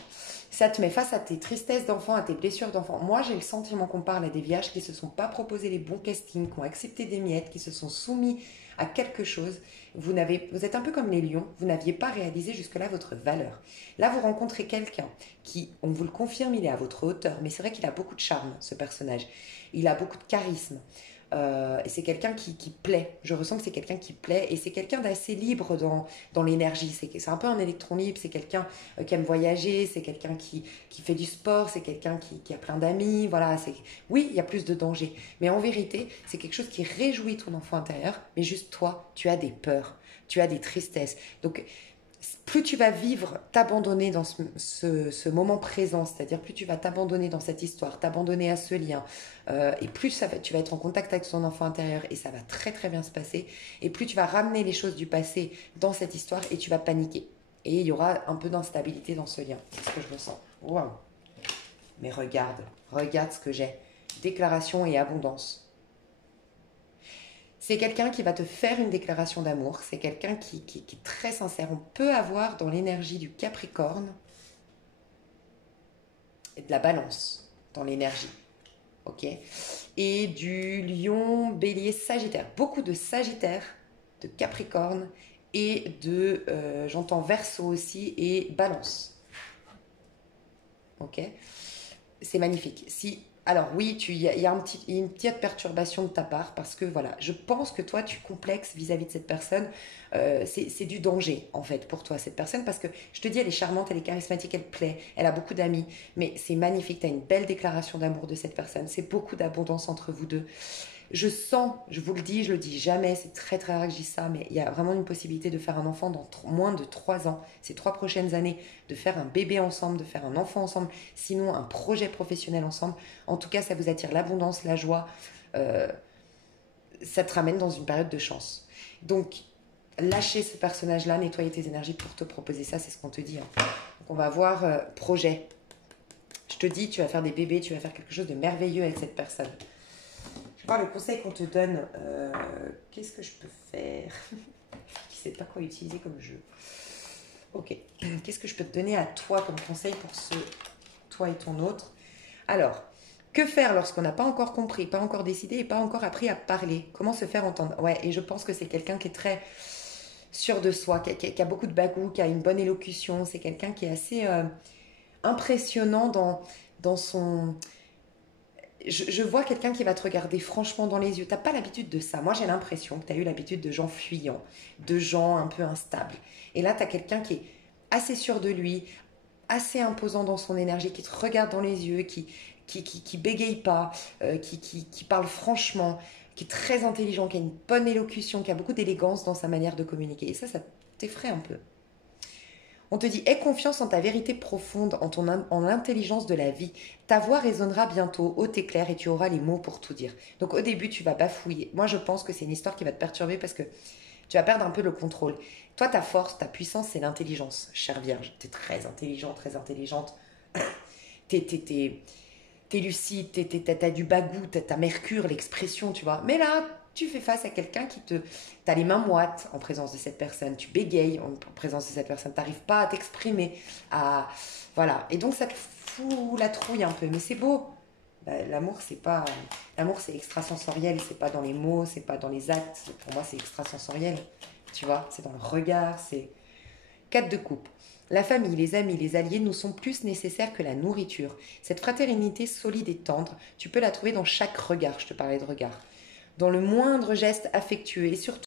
Ça te met face à tes tristesses d'enfant, à tes blessures d'enfant. Moi, j'ai le sentiment qu'on parle à des vierges qui ne se sont pas proposés les bons castings, qui ont accepté des miettes, qui se sont soumis à quelque chose. Vous êtes un peu comme les lions, vous n'aviez pas réalisé jusque-là votre valeur. Là, vous rencontrez quelqu'un qui, on vous le confirme, il est à votre hauteur, mais c'est vrai qu'il a beaucoup de charme, ce personnage. Il a beaucoup de charisme. Et c'est quelqu'un qui plaît. Je ressens que c'est quelqu'un qui plaît et c'est quelqu'un d'assez libre dans l'énergie. C'est un peu un électron libre, c'est quelqu'un qui aime voyager, c'est quelqu'un qui fait du sport, c'est quelqu'un qui a plein d'amis. Voilà, oui, il y a plus de danger. Mais en vérité, c'est quelque chose qui réjouit ton enfant intérieur, mais juste toi, tu as des peurs, tu as des tristesses. Donc, plus tu vas vivre, t'abandonner dans ce moment présent, c'est-à-dire plus tu vas t'abandonner dans cette histoire, t'abandonner à ce lien, et plus tu vas être en contact avec ton enfant intérieur et ça va très très bien se passer, et plus tu vas ramener les choses du passé dans cette histoire et tu vas paniquer. Et il y aura un peu d'instabilité dans ce lien, c'est ce que je ressens. Waouh! Mais regarde ce que j'ai. Déclaration et abondance. C'est quelqu'un qui va te faire une déclaration d'amour. C'est quelqu'un qui est très sincère. On peut avoir dans l'énergie du Capricorne et de la Balance dans l'énergie. Ok? Et du Lion, Bélier, Sagittaire. Beaucoup de Sagittaire, de Capricorne et j'entends Verseau aussi et Balance. Ok? C'est magnifique. Alors oui, il y a une petite perturbation de ta part parce que voilà, je pense que toi tu complexes vis-à-vis de cette personne. C'est du danger en fait pour toi cette personne parce que je te dis elle est charmante, elle est charismatique, elle plaît, elle a beaucoup d'amis, mais c'est magnifique. Tu as une belle déclaration d'amour de cette personne. C'est beaucoup d'abondance entre vous deux. Je sens, je vous le dis, je le dis jamais, c'est très très rare que je dise ça, mais il y a vraiment une possibilité de faire un enfant dans moins de 3 ans, ces 3 prochaines années, de faire un bébé ensemble, de faire un enfant ensemble, sinon un projet professionnel ensemble. En tout cas, ça vous attire l'abondance, la joie, euh, ça te ramène dans une période de chance. Donc, lâcher ce personnage-là, nettoyer tes énergies pour te proposer ça, c'est ce qu'on te dit. Hein. Donc, on va voir projet. Je te dis, tu vas faire des bébés, tu vas faire quelque chose de merveilleux avec cette personne. Je vois le conseil qu'on te donne. Qu'est-ce que je peux faire? Je ne sais pas quoi utiliser comme jeu. Ok. Qu'est-ce que je peux te donner à toi comme conseil pour toi et ton autre? Alors, que faire lorsqu'on n'a pas encore compris, pas encore décidé et pas encore appris à parler? Comment se faire entendre? Ouais, et je pense que c'est quelqu'un qui est très sûr de soi, qui a beaucoup de bagou, qui a une bonne élocution. C'est quelqu'un qui est assez impressionnant dans son... Je vois quelqu'un qui va te regarder franchement dans les yeux. T'as pas l'habitude de ça. Moi, j'ai l'impression que tu as eu l'habitude de gens fuyants, de gens un peu instables. Et là, tu as quelqu'un qui est assez sûr de lui, assez imposant dans son énergie, qui te regarde dans les yeux, qui bégaye pas, qui parle franchement, qui est très intelligent, qui a une bonne élocution, qui a beaucoup d'élégance dans sa manière de communiquer. Et ça t'effraie un peu. On te dit, aie confiance en ta vérité profonde, en l'intelligence de la vie. Ta voix résonnera bientôt, haute et claire, et tu auras les mots pour tout dire. Donc au début, tu vas bafouiller. Moi, je pense que c'est une histoire qui va te perturber parce que tu vas perdre un peu le contrôle. Toi, ta force, ta puissance, c'est l'intelligence, chère Vierge. Tu es très intelligent, très intelligente. T'es lucide, t'as du bagou, t'as Mercure, l'expression, tu vois. Mais là, tu fais face à quelqu'un qui te... T'as les mains moites en présence de cette personne, tu bégayes en présence de cette personne, t'arrives pas à t'exprimer, à... Voilà. Et donc, ça te fout la trouille un peu. Mais c'est beau. Bah, l'amour, c'est pas... L'amour, c'est extrasensoriel, c'est pas dans les mots, c'est pas dans les actes. Pour moi, c'est extrasensoriel. Tu vois, c'est dans le regard, c'est... 4 de coupe. La famille, les amis, les alliés nous sont plus nécessaires que la nourriture. Cette fraternité solide et tendre, tu peux la trouver dans chaque regard, je te parlais de regard. Dans le moindre geste affectueux et surtout